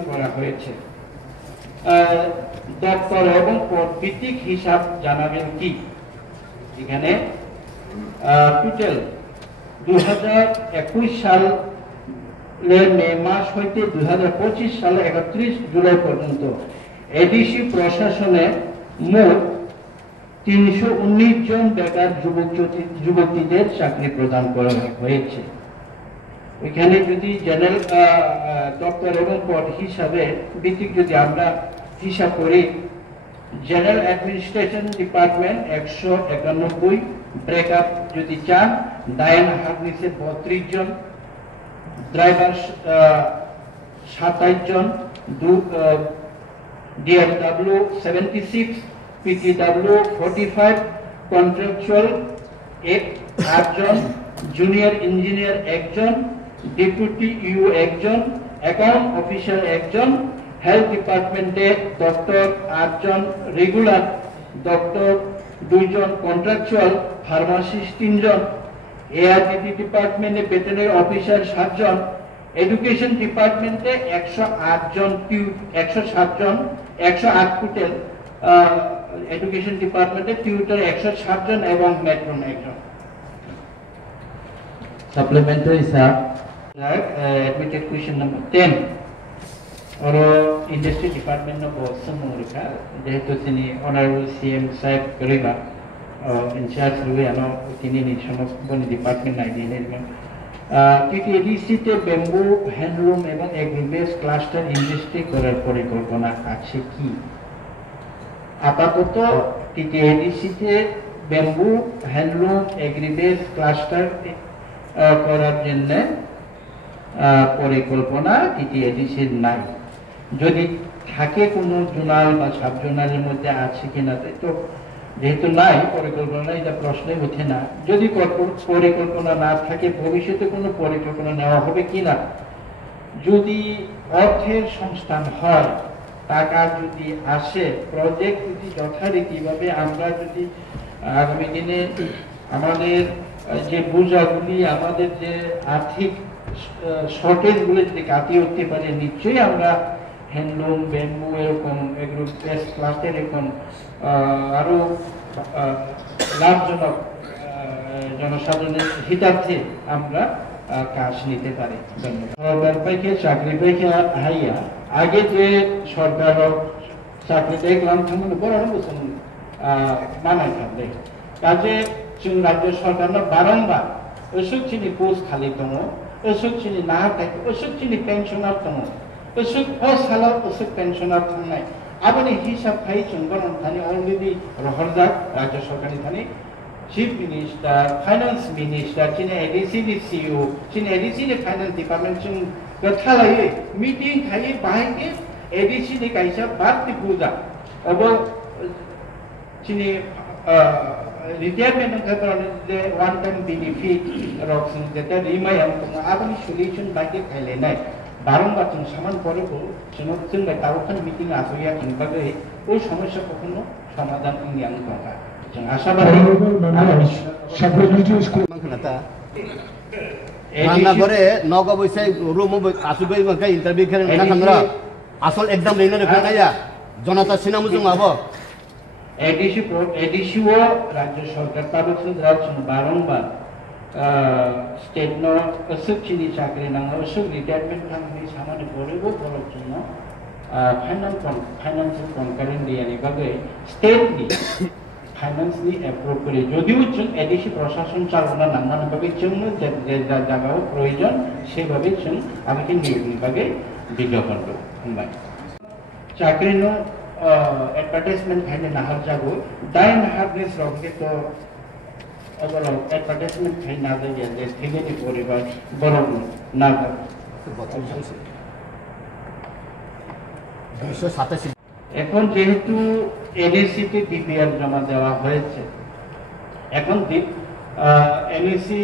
করা হয়েছে দপ্তর এবং পদভিত্তিক হিসাব জানাবেন কি এখানে টোটাল 2021 সাল মে মাস হইতে 2025 সালে 31 জুলাই পর্যন্ত এডিসি প্রশাসনে মোট 319 জন বেকার যুবতীদের চাকরি প্রদান করা হয়েছে এখানে যদি জেনারেল দপ্তর এবং পদ হিসাবে ভিত্তিক যদি আমরা হিসাব করি জেনারেল অ্যাডমিনিস্ট্রেশন ডিপার্টমেন্ট 191 ব্রেকআপ যদি চান ডায়ন হার্নিসে 32 জন ड्राइवर 27 जन DLW 76 PTW 45 कॉन्ट्रैक्चुअल 8 जन जूनियर इंजीनियर 1 जन डेप्यूटी ईओ 1 जन अकाउंट ऑफिसर 1 जन हेल्थ डिपार्टमेंट डॉक्टर 8 जन रेगुलर डॉक्टर 2 जन कॉन्ट्रैक्चुअल फार्मासिस्ट 3 जन एआरडीटी डिपार्टमेंटे वेटरनरी ऑफिसर 7 जन एजुकेशन डिपार्टमेंटे 108 जन 107 जन 108 टोटल एजुकेशन डिपार्टमेंटे ट्यूटर 107 जन एवं मेट्रोन 1 जन supplementary sir admitted question number 10 और इंडस्ट्री डिपार्टमेंट नो समूह रेखा जेहेतु सिनी ऑनरेबल सीएम साहेब करेगा इंचार्ज हुए आनो तिनी नि समस्त बनि डिपार्टमेंट नाइदिने टीटीडीसी ते बेम्बू हैंडलूम एवं एग्रीबेस क्लास्टर इंडस्ट्री करार परिकल्पना আছে কি আপাতত टीटीडीसी তে ব্যাম্বু হ্যান্ডলুম এগ্রিবেস ক্লাস্টার করার জন্য পরিকল্পনা টিটিএডিসির নাই। যদি থাকে কোনো জোনাল বা সাব জোনালের মধ্যে আছে কিনা, তো যেহেতু নাই পরিকল্পনা, এটা প্রশ্নই ওঠে না। যদি পরিকল্পনা না থাকে, ভবিষ্যতে কোনো পরিকল্পনা নেওয়া হবে কিনা, যদি অর্থের সংস্থান হয়, টাকা যদি আসে, প্রজেক্ট যদি যথারীতিভাবে আমরা যদি আগামী দিনে আমাদের যে বোঝাগুলি, আমাদের যে আর্থিক শর্টেজগুলো যদি কাটিয়ে উঠতে পারে, নিশ্চয়ই আমরা হ্যান্ডলুম ব্যাম্বু এরকম এগুলো বেস্ট ক্লাসের এরকম আরো লাভজনক জনসাধারণের হিতার্থে আমরা কাজ নিতে পারি। সরকার পাইকে চাকরি পাইকে হাইয়া আগে যে সরকার চাকরি দেখলাম থাকুন বড় বসুন মানায় থাকবে কাজে जों राज्य सरकारनो बारंबार असुक चिनि पोस्ट खालि दङ, असुक चिनि ना थायो, असुक चिनि पेन्सनार दङ, असुक पोस्ट हालाव असुक पेन्सनार थांनाय आबनि हिसाब थायो जों गरम थानि अलरेडी रहरजाक राज्य सरकारनि थानि चीफ मिनिस्टार फाइनेंस मिनिस्टार चिनि एडिसि नि सीईओ चिनि एडिसि नि फाइनेंस डिपार्टमेंट जों गथालायै मीटिंग थायो बाहायके एडिसि नि कायसा बात बुजा अब चिनि रिटायरमेंट के वन टाइम बेनिफिट रक्सन जेता रिमाय हम तो आबनि सॉल्यूशन बाकी खाइलेनाय बारंबार जों सामान परेबो जों टाउन मीटिंग आसया खनबागै ओ समस्या कखनो समाधान नि आं दंगा जों आशाबादि मानखनाता आंना बरे नगा बयसे रूम आसुबै मका इंटरव्यू खेल ना खंद्रा आसल एग्जाम लेने रखनाया जनता सिनामु जों आबो एडिसिओ राज्य सरकार पाबोसन राज्य बारंबार स्टेट नो असुक चिनि चाकरी नांगो असुक रिटायरमेंट थांनि सामाने बरेबो बरक जोंनो फाइनान्शियल कनकारेंट दियानि बागै स्टेट नि फाइनान्स नि एप्रुव करि जदिও जों एडिसि प्रशासन चालना नांगोन बागै जोंनो जे जागाव प्रयोजन सेभाबे जों आबादनि नियोगनि बागै बिज्ञापन होनबाय चाकरी नो एडवर्टाइजमेंट खाने नाहर जागो दाइन हार्डनेस रखते तो ओवरऑल एडवर्टाइजमेंट खाने ना दे जे थिगे नि परिवार बरम ना এখন যেহেতু এনএসসি তে ডিপিআর জমা দেওয়া হয়েছে, এখন এনএসসি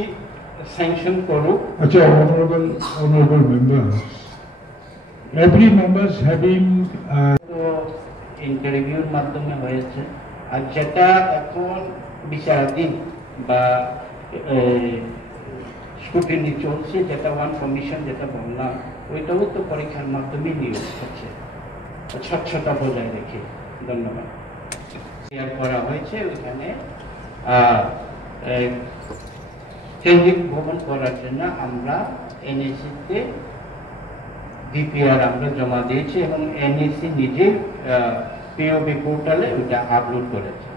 স্যাংশন করুক। আচ্ছা, honorable members, every members having इंटरव्यूर माध्यमे হয়েছে, আর যেটা এখন বিচারাধীন বা স্ক্রুটিনি চলছে, যেটা ওয়ান কমিশন যেটা বললাম, ওইটাও তো পরীক্ষার মাধ্যমে নিয়োগ হচ্ছে স্বচ্ছতা বজায় রেখে। ধন্যবাদ। শেয়ার করা হয়েছে ওইখানে কেন্দ্রিক ভবন করার জন্য আমরা এনএসসি তে ডিপিআর আমরা জমা দিয়েছি এবং এনএসসি নিজে পিওবি পোর্টালে ওটা আপলোড করেছে।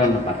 ধন্যবাদ।